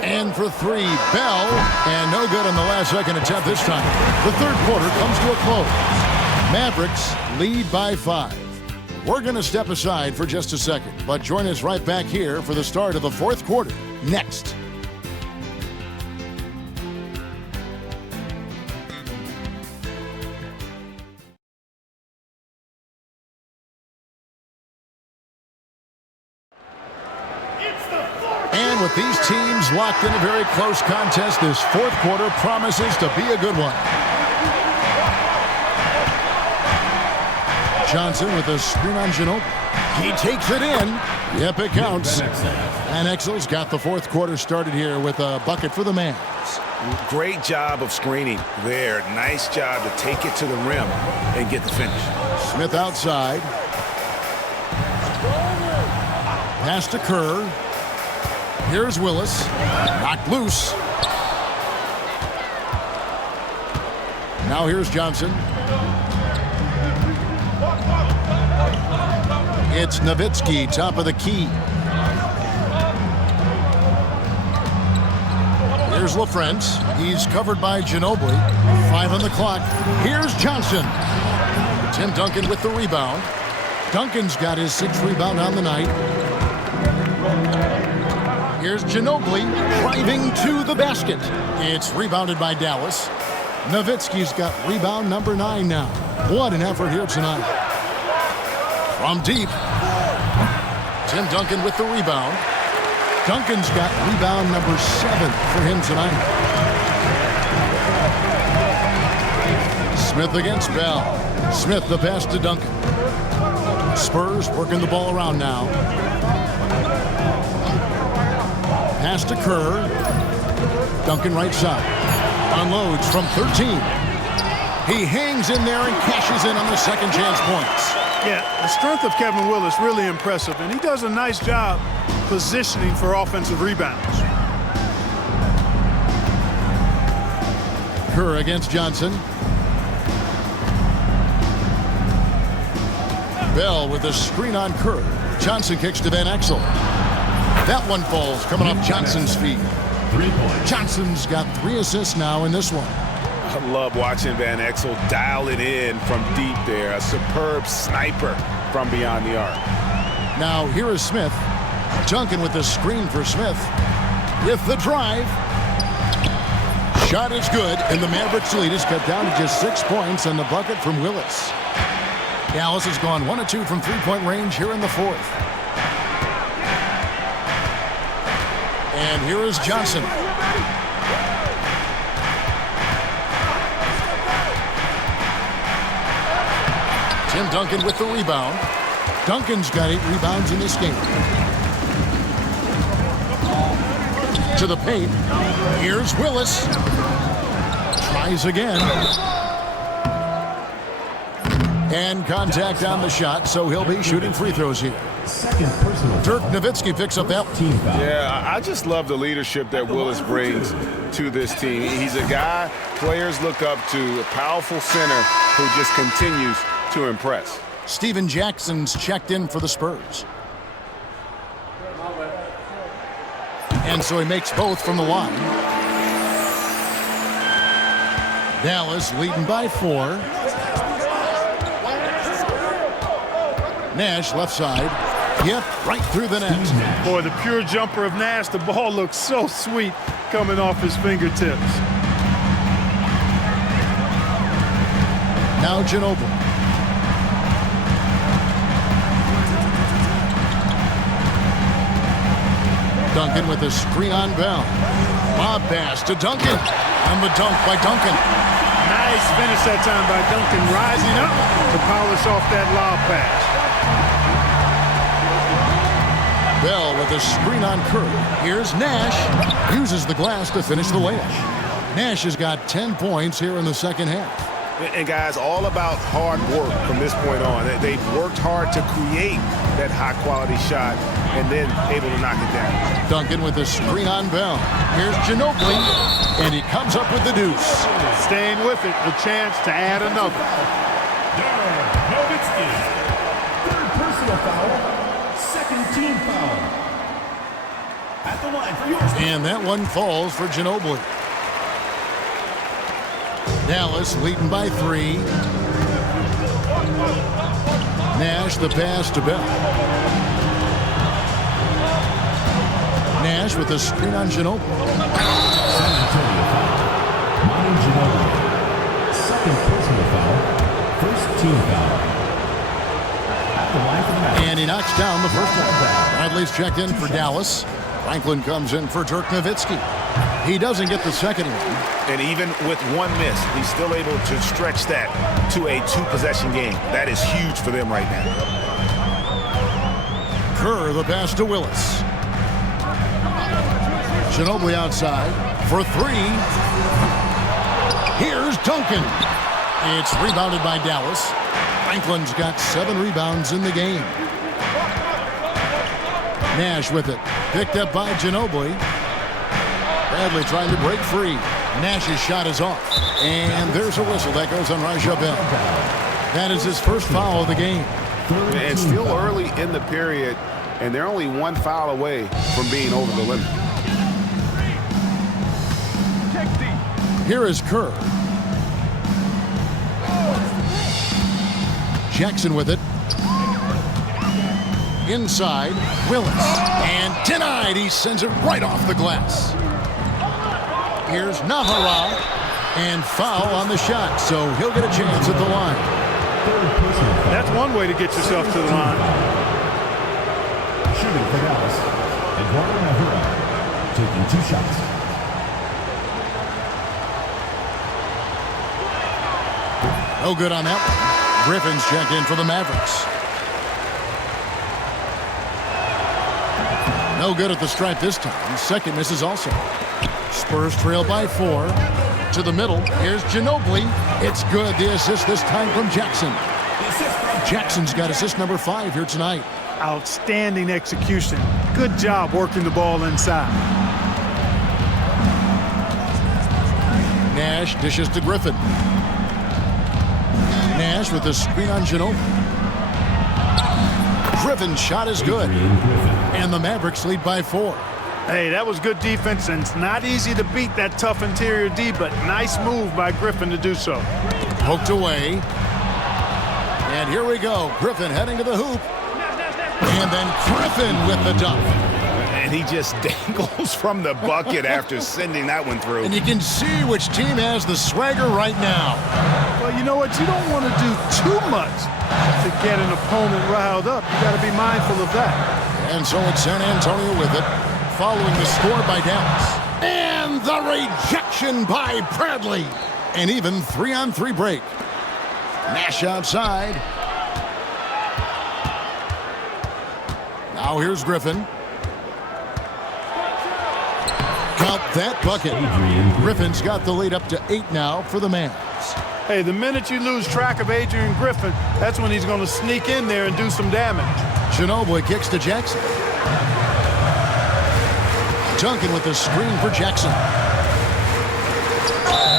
And for 3, Bell, and no good on the last second attempt this time. The third quarter comes to a close. Mavericks lead by 5. We're going to step aside for just a second, but join us right back here for the start of the fourth quarter next. And with these teams locked in a very close contest, this fourth quarter promises to be a good one. Johnson with a screen on Ginobili. He takes it in. Yep, it counts. And Exel's got the fourth quarter started here with a bucket for the Mavs. Great job of screening there. Nice job to take it to the rim and get the finish. Smith outside. Pass to Kerr. Here's Willis. Knocked loose. Now here's Johnson. It's Nowitzki, top of the key. Here's LaFrance. He's covered by Ginobili. 5 on the clock. Here's Johnson. Tim Duncan with the rebound. Duncan's got his 6th rebound on the night. Here's Ginobili driving to the basket. It's rebounded by Dallas. Nowitzki's got rebound number 9 now. What an effort here tonight. From deep. Tim Duncan with the rebound. Duncan's got rebound number 7 for him tonight. Smith against Bell. Smith the pass to Duncan. Spurs working the ball around now. Pass to Kerr. Duncan right side. Unloads from 13. He hangs in there and cashes in on the second chance points. Yeah, the strength of Kevin Willis really impressive, and he does a nice job positioning for offensive rebounds. Kerr against Johnson. Bell with a screen on Kerr. Johnson kicks to Van Exel. That one falls, coming off Johnson's feet. 3 points. Johnson's got 3 assists now in this one. I love watching Van Exel dial it in from deep there. A superb sniper from beyond the arc. Now here is Smith. Duncan with the screen for Smith. With the drive. Shot is good, and the Mavericks lead is cut down to just 6 points on the bucket from Willis. Dallas has gone 1 of 2 from three-point range here in the fourth. And here is Johnson. Tim Duncan with the rebound. Duncan's got 8 rebounds in this game. To the paint. Here's Willis. Tries again. And contact on the shot, so he'll be shooting free throws here. Second personal. Dirk Nowitzki picks up that Team foul. Yeah, I just love the leadership that Willis brings to this team. He's a guy players look up to, a powerful center who just continues to impress. Steven Jackson's checked in for the Spurs. And so he makes both from the line. Dallas leading by 4. Nash left side. Yep, right through the net. Boy, the pure jumper of Nash, the ball looks so sweet coming off his fingertips. Now Ginobili. Duncan with a screen on Bell. Lob pass to Duncan. And the dunk by Duncan. Nice finish that time by Duncan, rising up to polish off that lob pass. Bell with a screen on Curry. Here's Nash. Uses the glass to finish the layup. Nash has got 10 points here in the second half. And guys, all about hard work from this point on. They've worked hard to create that high-quality shot and then able to knock it down. Duncan with a screen on Bell. Here's Ginobili, and he comes up with the deuce. Staying with it, a chance to add another. Nowitzki. Third personal foul. Second team foul. At the line for yours. And that one falls for Ginobili. Dallas leading by 3. Nash the pass to Bell. Nash with a screen on Ginobili. San Antonio foul. Manu Ginobili. Second personal foul. First team foul. At the line for the match. And he knocks down the first one. Bradley's checked in for Dallas. Franklin comes in for Dirk Nowitzki. He doesn't get the second one. And even with one miss, he's still able to stretch that to a 2-possession game. That is huge for them right now. Kerr the pass to Willis. Ginobili outside for 3. Here's Duncan. It's rebounded by Dallas. Franklin's got 7 rebounds in the game. Nash with it. Picked up by Ginobili. Bradley trying to break free. Nash's shot is off. And there's a whistle that goes on Raja Bell. That is his first foul of the game. And still early in the period, and they're only 1 foul away from being over the limit. Here is Kerr. Jackson with it. Inside, Willis. And denied. He sends it right off the glass. Here's Nahara. And foul on the shot, so he'll get a chance at the line. That's one way to get yourself to the line. Shooting for Dallas. Eduardo Nahara taking 2 shots. No good on that one. Griffin's checked in for the Mavericks. No good at the stripe this time. Second misses also. Spurs trail by 4. To the middle. Here's Ginobili. It's good. The assist this time from Jackson. Jackson's got assist number 5 here tonight. Outstanding execution. Good job working the ball inside. Nash dishes to Griffin. Nash with the screen on Ginobili. Griffin's shot is good. And the Mavericks lead by 4. Hey, that was good defense, and it's not easy to beat that tough interior D, but nice move by Griffin to do so. Poked away. And here we go. Griffin heading to the hoop. And then Griffin with the dunk. And he just dangles from the bucket after sending that one through. And you can see which team has the swagger right now. Well, you know what? You don't want to do too much to get an opponent riled up. You got to be mindful of that. And so it's San Antonio with it, following the score by Dallas. And the rejection by Bradley. An even 3-on-3 break. Nash outside. Now here's Griffin. Count that bucket. Griffin's got the lead up to 8 now for the Mavs. Hey, the minute you lose track of Adrian Griffin, that's when he's going to sneak in there and do some damage. Ginobili kicks to Jackson. Duncan with the screen for Jackson.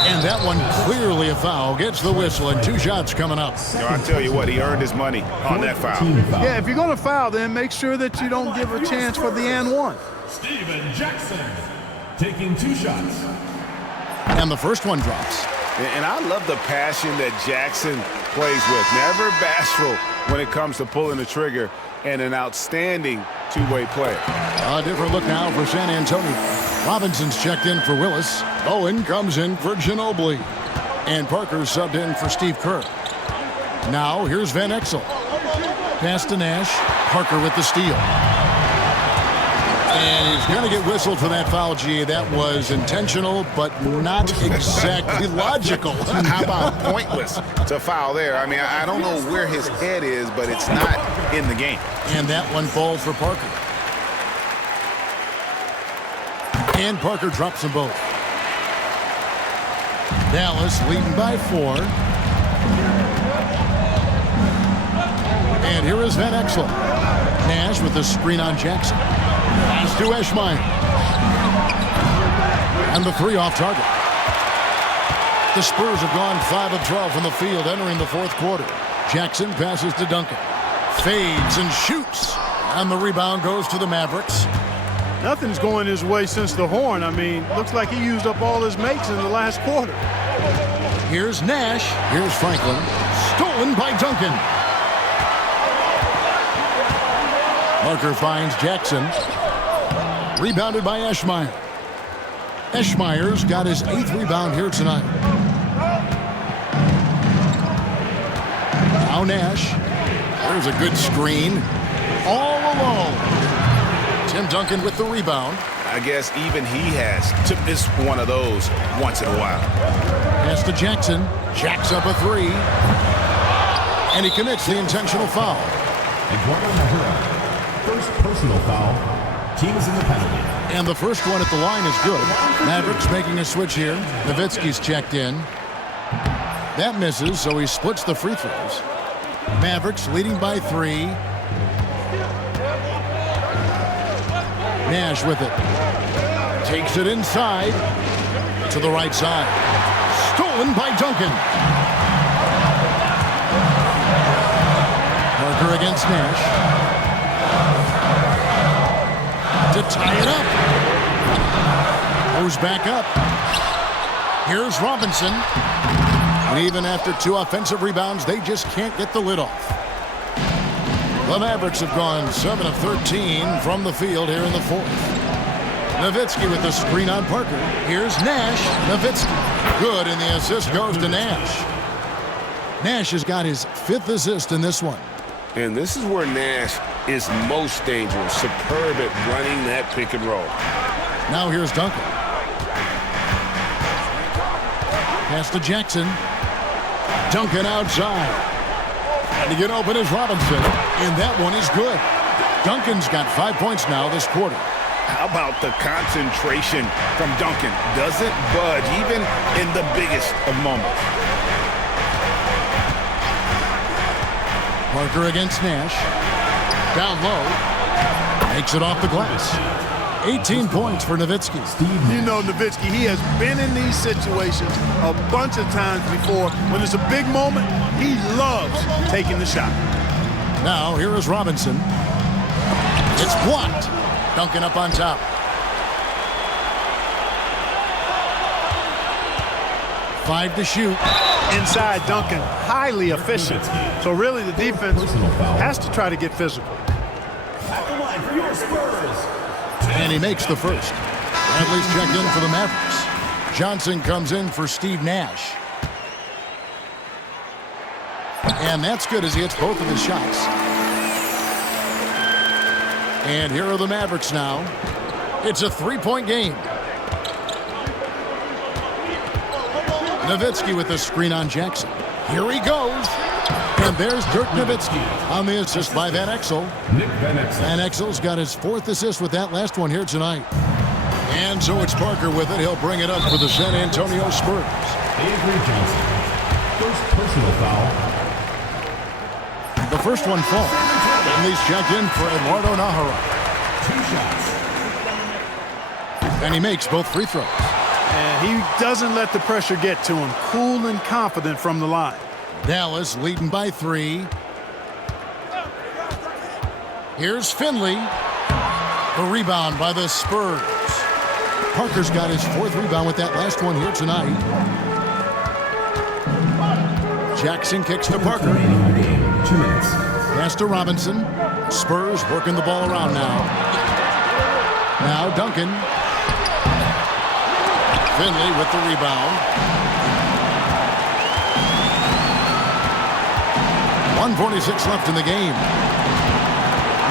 And that one clearly a foul. Gets the whistle and 2 shots coming up. I tell you what, he earned his money on that foul. Yeah, if you're going to foul, then make sure that you don't give a chance for the and one. Steven Jackson taking 2 shots. And the first one drops. And I love the passion that Jackson plays with. Never bashful when it comes to pulling the trigger, and an outstanding 2-way player. A different look now for San Antonio. Robinson's checked in for Willis. Bowen comes in for Ginobili. And Parker's subbed in for Steve Kerr. Now here's Van Exel. Pass to Nash. Parker with the steal. And he's going to get whistled for that foul, G. That was intentional, but not exactly logical. How about pointless to foul there? I mean, I don't know where his head is, but it's not in the game. And that one falls for Parker. And Parker drops them both. Dallas leading by 4. And here is Van Exel. Nash with the screen on Jackson. Pass to Eschmeyer. And the 3 off target. The Spurs have gone 5 of 12 from the field entering the fourth quarter. Jackson passes to Duncan. Fades and shoots. And the rebound goes to the Mavericks. Nothing's going his way since the horn. I mean, looks like he used up all his mates in the last quarter. Here's Nash. Here's Franklin. Stolen by Duncan. Parker finds Jackson. Rebounded by Eschmeyer. Eschmeyer's got his 8th rebound here tonight. Now Nash. There's a good screen. All alone. Tim Duncan with the rebound. I guess even he has to miss one of those once in a while. Pass to Jackson. Jacks up a 3. And he commits the intentional foul. First personal foul. Teams in the penalty. And the first one at the line is good. Mavericks making a switch here. Nowitzki's checked in. That misses, so he splits the free throws. Mavericks leading by 3. Nash with it. Takes it inside to the right side. Stolen by Duncan. Parker against Nash. To tie it up. Goes back up. Here's Robinson. And even after 2 offensive rebounds, they just can't get the lid off. The Mavericks have gone 7 of 13 from the field here in the fourth. Nowitzki with the screen on Parker. Here's Nash. Nowitzki. Good, and the assist goes to Nash. Nash has got his 5th assist in this one. And this is where Nash is most dangerous. Superb at running that pick and roll. Now here's Duncan. Pass to Jackson. Duncan outside. And to get open is Robinson. And that one is good. Duncan's got 5 points now this quarter. How about the concentration from Duncan? Doesn't budge even in the biggest of moments. Parker against Nash. Down low. Makes it off the glass. 18 points for Nowitzki. You know Nowitzki, he has been in these situations a bunch of times before. When it's a big moment, he loves taking the shot. Now, here is Robinson. It's blocked. Duncan up on top. Five to shoot. Inside Duncan, highly efficient. So really the defense has to try to get physical. And he makes the first. Bradley's checked in for the Mavericks. Johnson comes in for Steve Nash. And that's good as he hits both of his shots. And here are the Mavericks now. It's a 3-point game. Nowitzki with the screen on Jackson. Here he goes. And there's Dirk Nowitzki on the assist by Van Exel. Van Exel's got his 4th assist with that last one here tonight. And so it's Parker with it. He'll bring it up for the San Antonio Spurs. Avery Johnson. First personal foul. The first one falls. And he's checked in for Eduardo Nahara. 2 shots. And he makes both free throws. And he doesn't let the pressure get to him. Cool and confident from the line. Dallas leading by 3. Here's Finley. The rebound by the Spurs. Parker's got his 4th rebound with that last one here tonight. Jackson kicks to Parker. 2 minutes. Pass to Robinson. Spurs working the ball around now. Now Duncan. Finley with the rebound. 1:46 left in the game.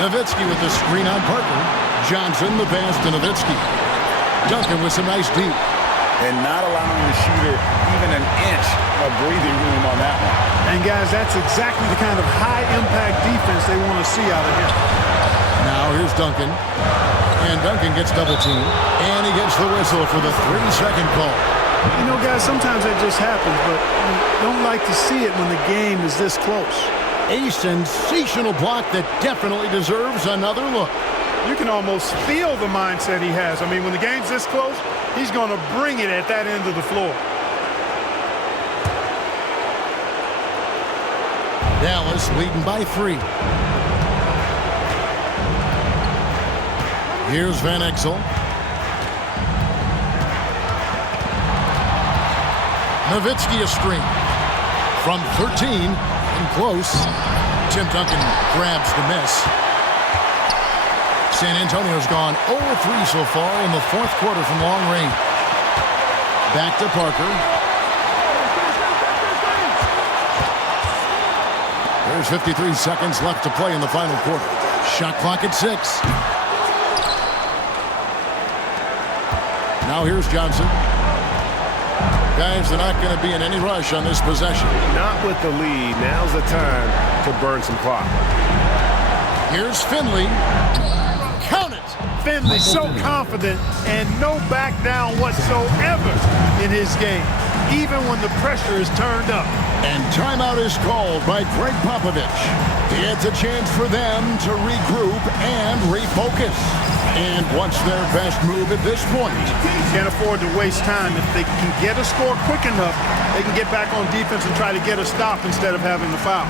Nowitzki with the screen on Parker. Johnson, the pass to Nowitzki. Duncan with some nice deep. And not allowing the shooter even an inch of breathing room on that one. And, guys, that's exactly the kind of high-impact defense they want to see out of him. Now here's Duncan. And Duncan gets double-teamed. And he gets the whistle for the 3-second call. You know, guys, sometimes that just happens, but you don't like to see it when the game is this close. A sensational block that definitely deserves another look. You can almost feel the mindset he has. I mean, when the game's this close, he's going to bring it at that end of the floor. Dallas leading by 3. Here's Van Exel. Nowitzki a screen. From 13 and close. Tim Duncan grabs the miss. San Antonio's gone 0-3 so far in the fourth quarter from long range. Back to Parker. There's 53 seconds left to play in the final quarter. Shot clock at 6. Now here's Johnson. Guys, they're not going to be in any rush on this possession. Not with the lead. Now's the time to burn some clock. Here's Finley. Count it! Finley so confident and no back down whatsoever in his game, even when the pressure is turned up. And timeout is called by Greg Popovich. It's a chance for them to regroup and refocus. And what's their best move at this point? Can't afford to waste time. If they can get a score quick enough, they can get back on defense and try to get a stop instead of having the foul.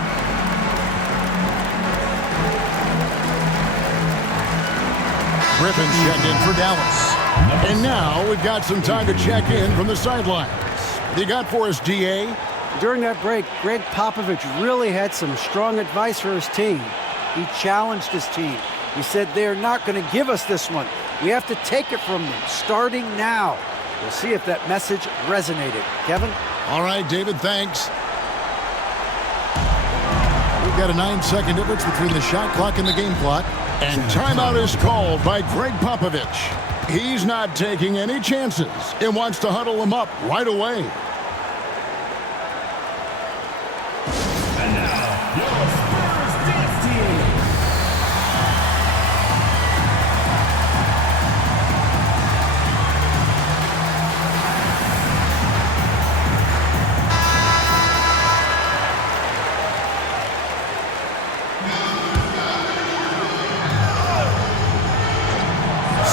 Griffin's checked in for Dallas. And now we've got some time to check in from the sidelines. What you got for us, DA? During that break, Greg Popovich really had some strong advice for his team. He challenged his team. He said they're not going to give us this one. We have to take it from them, starting now. We'll see if that message resonated. Kevin? All right, David, thanks. We've got a 9-second difference between the shot clock and the game clock. And timeout is called by Greg Popovich. He's not taking any chances and wants to huddle them up right away. And now, your Spurs dance team.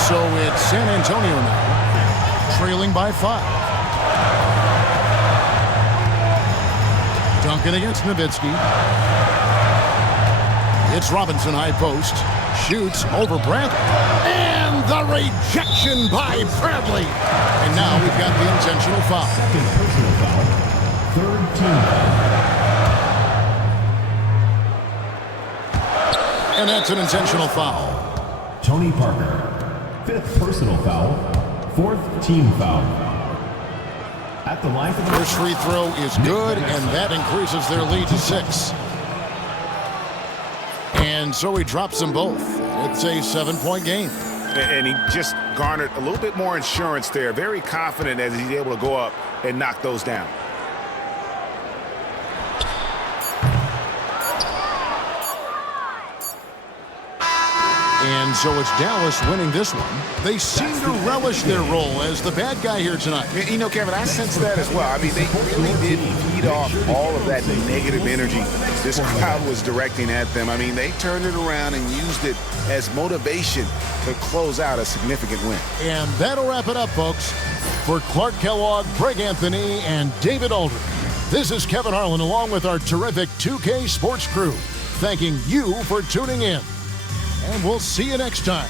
So it's San Antonio now, trailing by 5. Duncan against Nowitzki. It's Robinson high post. Shoots over Bradley. And the rejection by Bradley. And now we've got the intentional foul. Second personal foul. Third team foul. And that's an intentional foul. Tony Parker. Fifth personal foul. Fourth team foul. At the line for the First free throw is good, and that increases their lead to 6. And so he drops them both. It's a 7-point game. And he just garnered a little bit more insurance there. Very confident as he's able to go up and knock those down. And so it's Dallas winning this one. They seem to relish their role as the bad guy here tonight. You know, Kevin, I sense that as well. I mean, they really did feed off all of that negative energy this crowd was directing at them. I mean, they turned it around and used it as motivation to close out a significant win. And that'll wrap it up, folks. For Clark Kellogg, Greg Anthony, and David Aldridge, this is Kevin Harlan along with our terrific 2K Sports crew, thanking you for tuning in. And we'll see you next time.